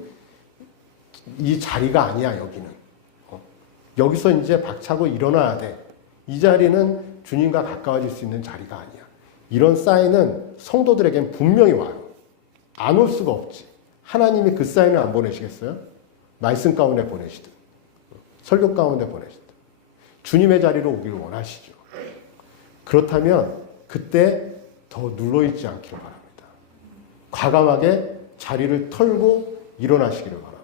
이 자리가 아니야. 여기는 여기서 이제 박차고 일어나야 돼. 이 자리는 주님과 가까워질 수 있는 자리가 아니야. 이런 사인은 성도들에겐 분명히 와요. 안 올 수가 없지. 하나님이 그 사인을 안 보내시겠어요? 말씀 가운데 보내시든 설교 가운데 보내시든 주님의 자리로 오기를 원하시죠. 그렇다면 그때 더 눌러있지 않기를 바랍니다. 과감하게 자리를 털고 일어나시기를 바랍니다.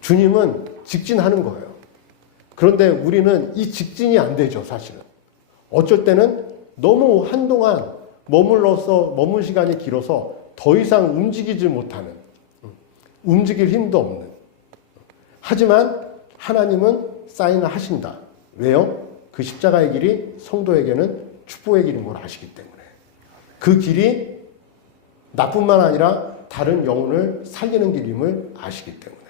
주님은 직진하는 거예요. 그런데 우리는 이 직진이 안 되죠, 사실은. 어쩔 때는 너무 한동안 머문 시간이 길어서 더 이상 움직이지 못하는, 움직일 힘도 없는. 하지만 하나님은 사인을 하신다. 왜요? 그 십자가의 길이 성도에게는 축복의 길인 걸 아시기 때문에. 그 길이 나뿐만 아니라 다른 영혼을 살리는 길임을 아시기 때문에.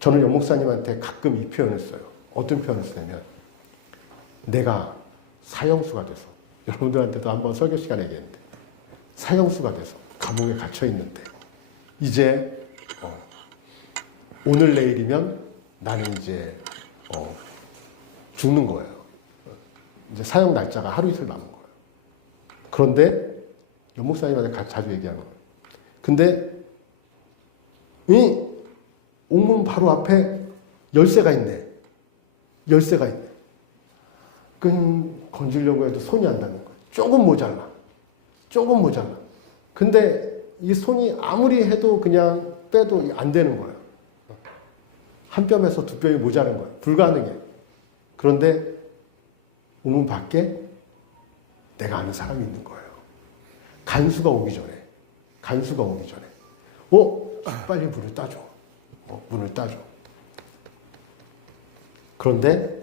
저는 연 목사님한테 가끔 이 표현을 써요. 어떤 표현을 쓰냐면 내가 사형수가 돼서, 여러분들한테도 한번 설교 시간에 얘기했는데, 사형수가 돼서 감옥에 갇혀 있는데 이제 오늘 내일이면 나는 이제 죽는 거예요. 이제 사형 날짜가 하루 이틀 남은 거예요. 그런데 연 목사님한테 자주 얘기하는 거예요. 근데 이 옥문 바로 앞에 열쇠가 있네. 열쇠가 있네. 끈 건지려고 해도 손이 안 닿는 거예요. 조금 모자라. 조금 모자라. 근데 이 손이 아무리 해도 그냥 빼도 안 되는 거예요. 한 뼘에서 두 뼘이 모자란 거예요. 불가능해. 그런데 옥문 밖에 내가 아는 사람이 있는 거예요. 간수가 오기 전에. 빨리 문을 따줘. 문을 따줘. 그런데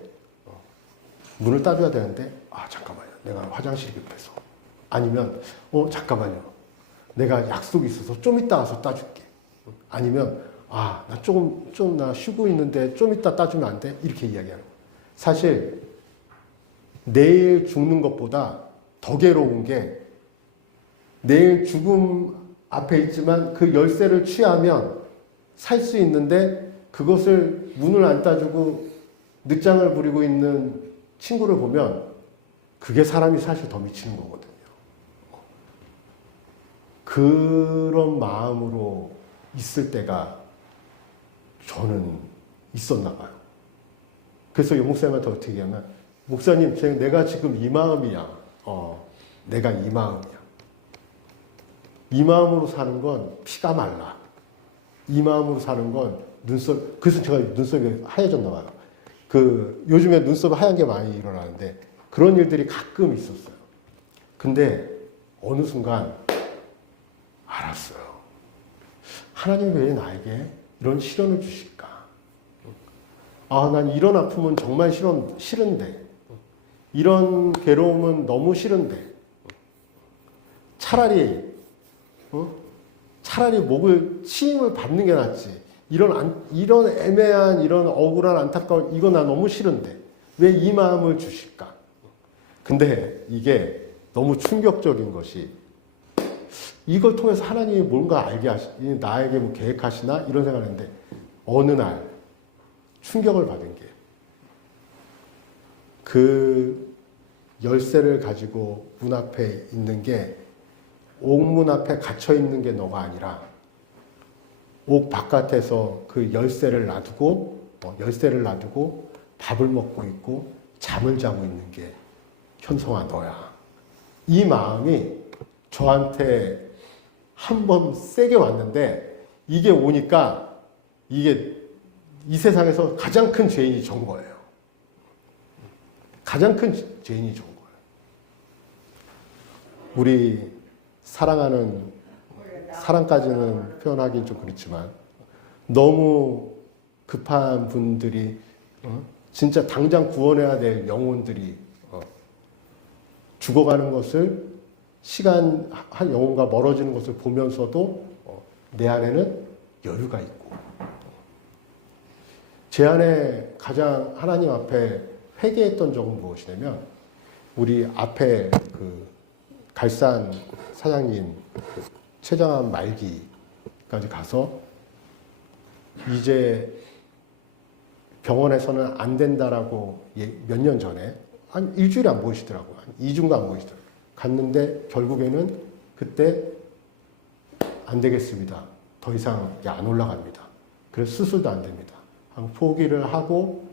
문을 따줘야 되는데 잠깐만요. 내가 화장실 급해서. 아니면 잠깐만요. 내가 약속이 있어서 좀 이따 와서 따줄게. 아니면 나 좀 나 쉬고 있는데 좀 이따 따주면 안 돼? 이렇게 이야기하는 거예요. 사실 내일 죽는 것보다 더 괴로운 게 내일 죽음 앞에 있지만 그 열쇠를 취하면 살 수 있는데 그것을 문을 안 따주고 늦장을 부리고 있는 친구를 보면 그게 사람이 사실 더 미치는 거거든요. 그런 마음으로 있을 때가 저는 있었나 봐요. 그래서 용목사님한테 어떻게 얘기하면, 목사님, 내가 지금 이 마음이야. 내가 이 마음이야. 이 마음으로 사는 건 피가 말라. 이 마음으로 사는 건 눈썹, 그래서 제가 눈썹이 하얘졌나 봐요. 요즘에 눈썹이 하얀 게 많이 일어나는데 그런 일들이 가끔 있었어요. 근데 어느 순간 알았어요. 하나님 왜 나에게 이런 시련을 주실까? 난 이런 아픔은 정말 싫은데, 이런 괴로움은 너무 싫은데, 차라리 목을 치임을 받는 게 낫지. 이런 애매한, 이런 억울한, 안타까운, 이거 나 너무 싫은데 왜 이 마음을 주실까? 근데 이게 너무 충격적인 것이, 이걸 통해서 하나님이 뭔가 나에게 뭐 계획하시나? 이런 생각을 했는데, 어느 날 충격을 받은 게, 그 열쇠를 가지고 문 앞에 있는 게, 옥문 앞에 갇혀 있는 게 너가 아니라 옥 바깥에서 그 열쇠를 놔두고 밥을 먹고 있고 잠을 자고 있는 게 현성아 너야. 이 마음이 저한테 한 번 세게 왔는데, 이게 오니까 이게 이 세상에서 가장 큰 죄인이 전 거예요. 가장 큰 죄인이 전 거예요. 우리 사랑까지는 표현하기 좀 그렇지만, 너무 급한 분들이, 진짜 당장 구원해야 될 영혼들이 죽어가는 것을, 한 영혼과 멀어지는 것을 보면서도 내 안에는 여유가 있고, 제 안에 가장 하나님 앞에 회개했던 적은 무엇이냐면, 우리 앞에 갈산 사장님 췌장암 말기까지 가서 이제 병원에서는 안 된다라고 몇 년 전에, 한 일주일에 안 보이시더라고요. 한 2주인가 안 보이시더라고요. 갔는데 결국에는 그때 안 되겠습니다. 더 이상 안 올라갑니다. 그래서 수술도 안 됩니다. 포기를 하고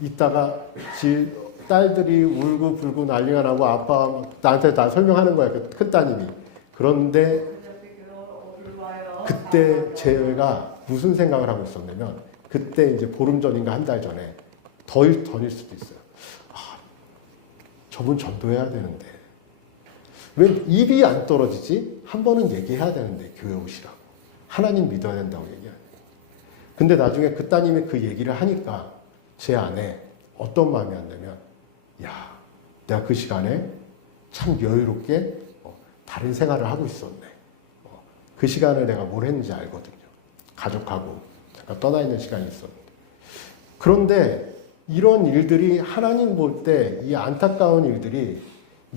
있다가 딸들이 울고 불고 난리가 나고, 아빠 나한테 다 설명하는 거야, 큰 따님이. 그런데 그때 제가 무슨 생각을 하고 있었냐면, 그때 이제 보름 전인가 한 달 전에, 전일 수도 있어요. 저분 전도해야 되는데 왜 입이 안 떨어지지? 한 번은 얘기해야 되는데, 교회 오시라고, 하나님 믿어야 된다고 얘기하는. 근데 나중에 그 따님이 그 얘기를 하니까 제 안에 어떤 마음이 왔냐면, 내가 그 시간에 참 여유롭게 다른 생활을 하고 있었네. 그 시간을 내가 뭘 했는지 알거든요. 가족하고 잠깐 떠나 있는 시간이 있었는데. 그런데 이런 일들이, 하나님 볼 때 이 안타까운 일들이,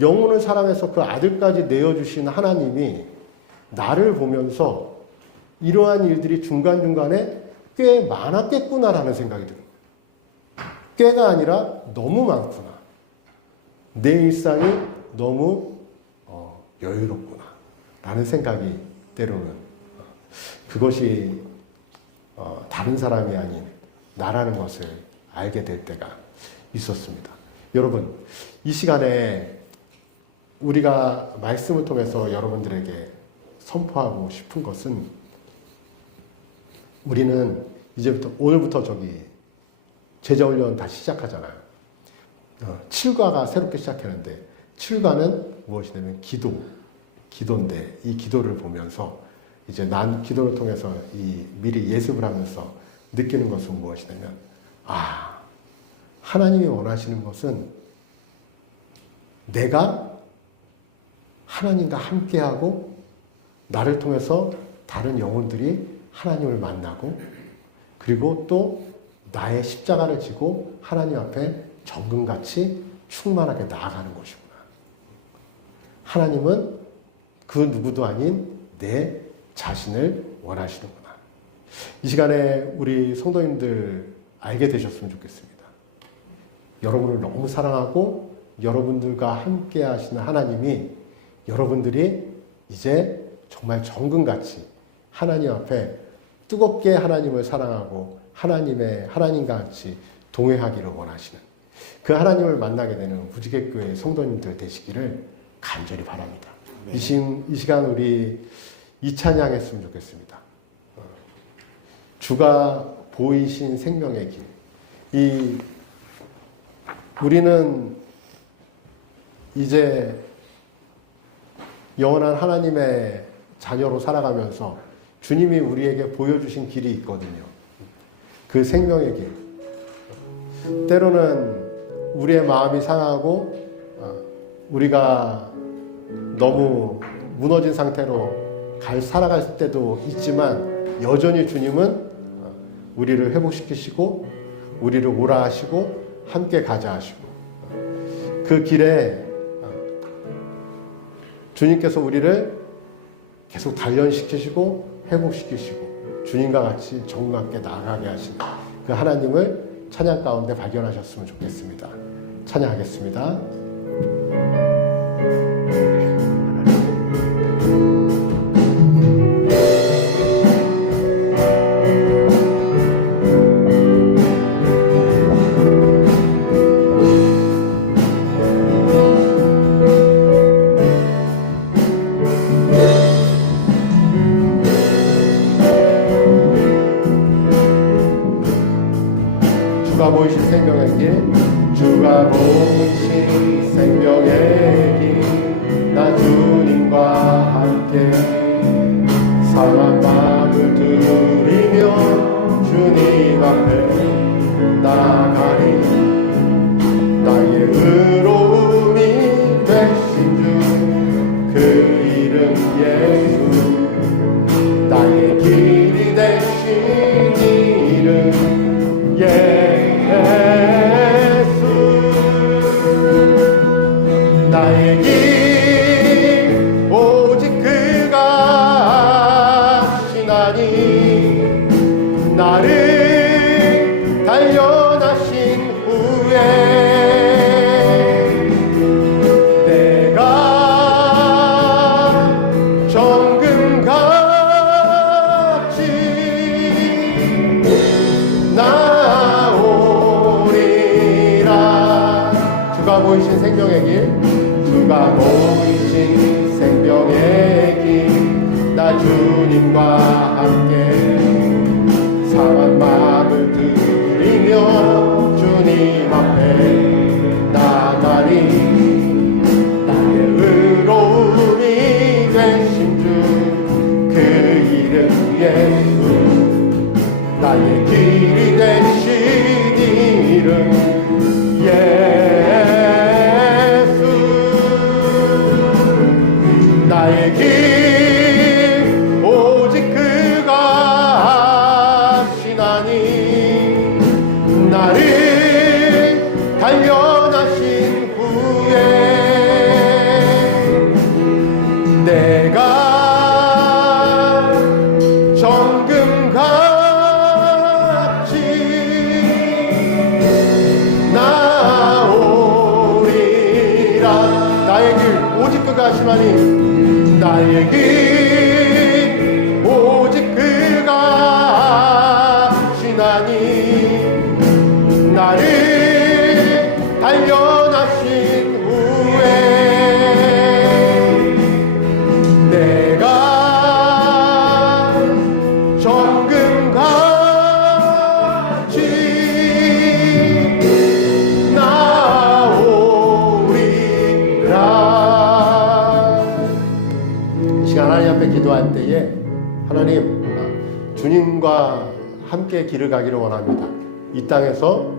영혼을 사랑해서 그 아들까지 내어주신 하나님이 나를 보면서 이러한 일들이 중간중간에 꽤 많았겠구나라는 생각이 들어요. 꽤가 아니라 너무 많구나. 내 일상이 너무 여유롭구나 라는 생각이 때로는, 그것이 다른 사람이 아닌 나라는 것을 알게 될 때가 있었습니다. 여러분, 이 시간에 우리가 말씀을 통해서 여러분들에게 선포하고 싶은 것은, 우리는 이제부터, 오늘부터 제자훈련 다시 시작하잖아요. 7과가 새롭게 시작하는데, 7과는 무엇이냐면 기도인데, 이 기도를 보면서 이제 난 기도를 통해서 미리 예습을 하면서 느끼는 것은 무엇이냐면, 하나님이 원하시는 것은 내가 하나님과 함께하고, 나를 통해서 다른 영혼들이 하나님을 만나고, 그리고 또 나의 십자가를 지고 하나님 앞에 정금같이 충만하게 나아가는 것이구나. 하나님은 그 누구도 아닌 내 자신을 원하시는구나. 이 시간에 우리 성도님들 알게 되셨으면 좋겠습니다. 여러분을 너무 사랑하고 여러분들과 함께 하시는 하나님이, 여러분들이 이제 정말 정금같이 하나님 앞에 뜨겁게 하나님을 사랑하고 하나님과 같이 동행하기를 원하시는 그 하나님을 만나게 되는 무지개교회 성도님들 되시기를 간절히 바랍니다. 이 시간 우리 이 찬양했으면 좋겠습니다. 주가 보이신 생명의 길. 우리는 이제 영원한 하나님의 자녀로 살아가면서 주님이 우리에게 보여주신 길이 있거든요. 그 생명의 길. 때로는 우리의 마음이 상하고 우리가 너무 무너진 상태로 살아갈 때도 있지만 여전히 주님은 우리를 회복시키시고 우리를 오라 하시고 함께 가자 하시고 그 길에 주님께서 우리를 계속 단련시키시고 회복시키시고 주님과 같이 정과 함께 나아가게 하시는 그 하나님을 찬양 가운데 발견하셨으면 좋겠습니다. 찬양하겠습니다. 주가 보이신 생명의 길, 주가 보이신 생명의 길, 나 주님과 함께 상한 마음을 들이며 주님 앞에 나가리. 나의 의로움이 되신 주, 그 이름 예수. 나의 길이 되신 이름 나의 길 오직 그가 하시나니 나를 단련하신 후에 내가 정금같이 나오리라. 주가 보이신 생명의 길, 주가 보이신 생명의 길, 나 주님과 함께 상한 마음을 들이며 주님 앞에 나가리. 나의 의로움이 되신 주, 그 이름 예수. 나의 길이 되신 이름 예수. 나의 길 오직 그가 하시나니 나를 단련하신 후에 내가 정금같이 나오리라. 나의 길 오직 그가 하시나니 나의 길 오직 그가 하시나니 나를 단련하신 후에 내가 정금같이 나오리라. 하나님 앞에 기도할 때에 하나님 주님과 함께 길을 가기를 원합니다. 이 땅에서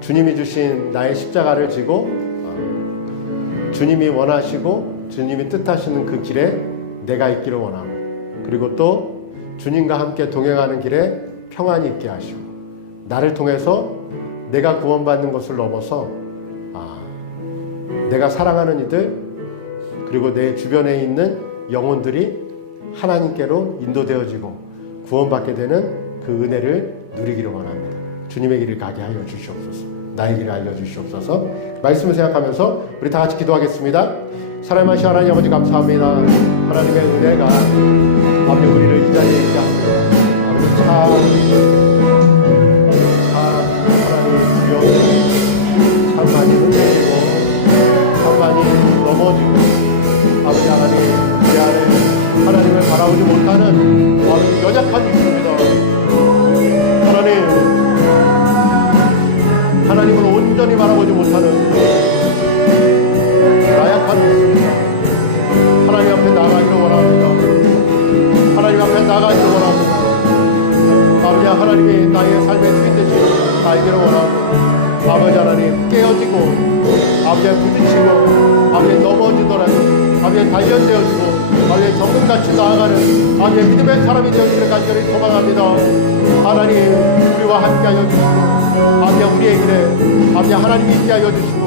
주님이 주신 나의 십자가를 지고 주님이 원하시고 주님이 뜻하시는 그 길에 내가 있기를 원하고, 그리고 또 주님과 함께 동행하는 길에 평안이 있게 하시고, 나를 통해서 내가 구원받는 것을 넘어서 내가 사랑하는 이들 그리고 내 주변에 있는 영혼들이 하나님께로 인도되어지고 구원받게 되는 그 은혜를 누리기를 원합니다. 주님의 길을 가게 하여 주시옵소서. 나의 길을 알려주시옵소서. 말씀을 생각하면서 우리 다 같이 기도하겠습니다. 사랑하신 하나님 아버지 감사합니다. 하나님의 은혜가 아버지 우리를 이 자리에 있게 하며 아버지 하나님 주여 참 많이 흔들리고 참 많이 넘어지고 아버지 하나님 우리 안에 하나님을 바라보지 못하는 아버지 연약한 믿음입니다. 하나님을 온전히 바라보지 못하는 나약한 믿음입니다. 하나님 앞에 나가기를 원합니다. 하나님 앞에 나가기를 원합니다. 아버지 하나님이 나의 삶의 주인 되시고 나에게를 원합니다. 아버지 하나님 깨어지고 아버지에 부딪히고 아버지에 넘어지더라도 아버지에 단련되어지고 아버지에 정금같이 나아가는 아버지의 믿음의 사람이 되어지기를 간절히 소망합니다. 하나님 우리와 함께하여 주시고 아버지 우리의 길에 아버지 하나님이 있게 하여 주시고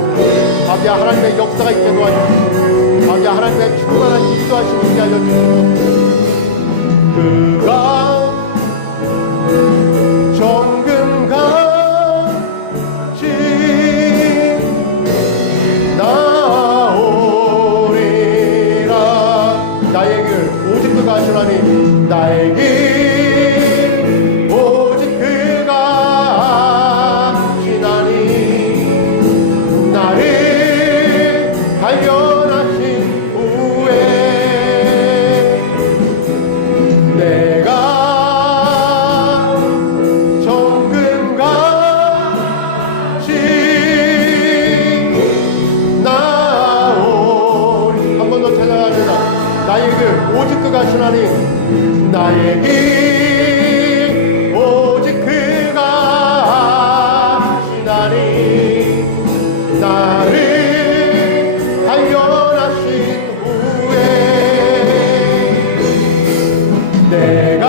아버지 하나님의 역사가 있게 도와주시고 아버지 하나님의 충만한 인도하심이 있게 하여 주시고 그가 정금같이 나오리라. 나의 길 오직 그가 하시나니 나의 길 오직 그가 하시나니 나를 발견하신 후에 내가 오직 그가 하시나니 나의 길 오직 그가 하시나니 나를 발견하신 후에 내가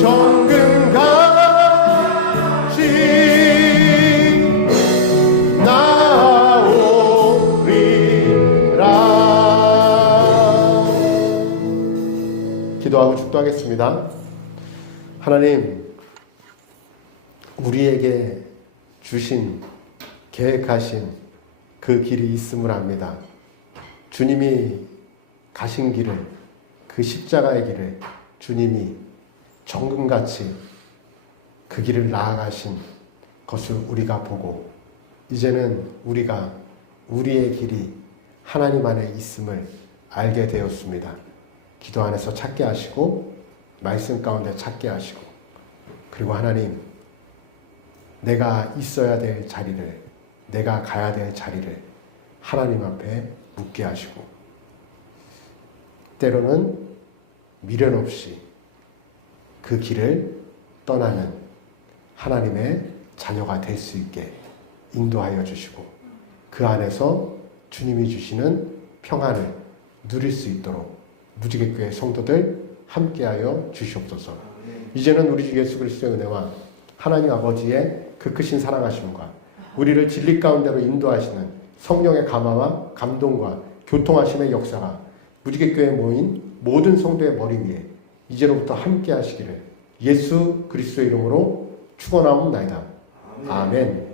정금같이 기도하고 축도하겠습니다. 하나님, 우리에게 주신 계획하신 그 길이 있음을 압니다. 주님이 가신 길을, 그 십자가의 길을 주님이 정금같이 그 길을 나아가신 것을 우리가 보고 이제는 우리가 우리의 길이 하나님 안에 있음을 알게 되었습니다. 기도 안에서 찾게 하시고 말씀 가운데 찾게 하시고 그리고 하나님 내가 있어야 될 자리를 내가 가야 될 자리를 하나님 앞에 묻게 하시고 때로는 미련 없이 그 길을 떠나는 하나님의 자녀가 될 수 있게 인도하여 주시고 그 안에서 주님이 주시는 평안을 누릴 수 있도록 무지개교회 성도들 함께하여 주시옵소서. 이제는 우리 주 예수 그리스도의 은혜와 하나님 아버지의 그 크신 사랑하심과 우리를 진리 가운데로 인도하시는 성령의 감화와 감동과 교통하심의 역사가 무지개교회에 모인 모든 성도의 머리 위에 이제로부터 함께 하시기를 예수 그리스도의 이름으로 축원하옵나이다. 아멘.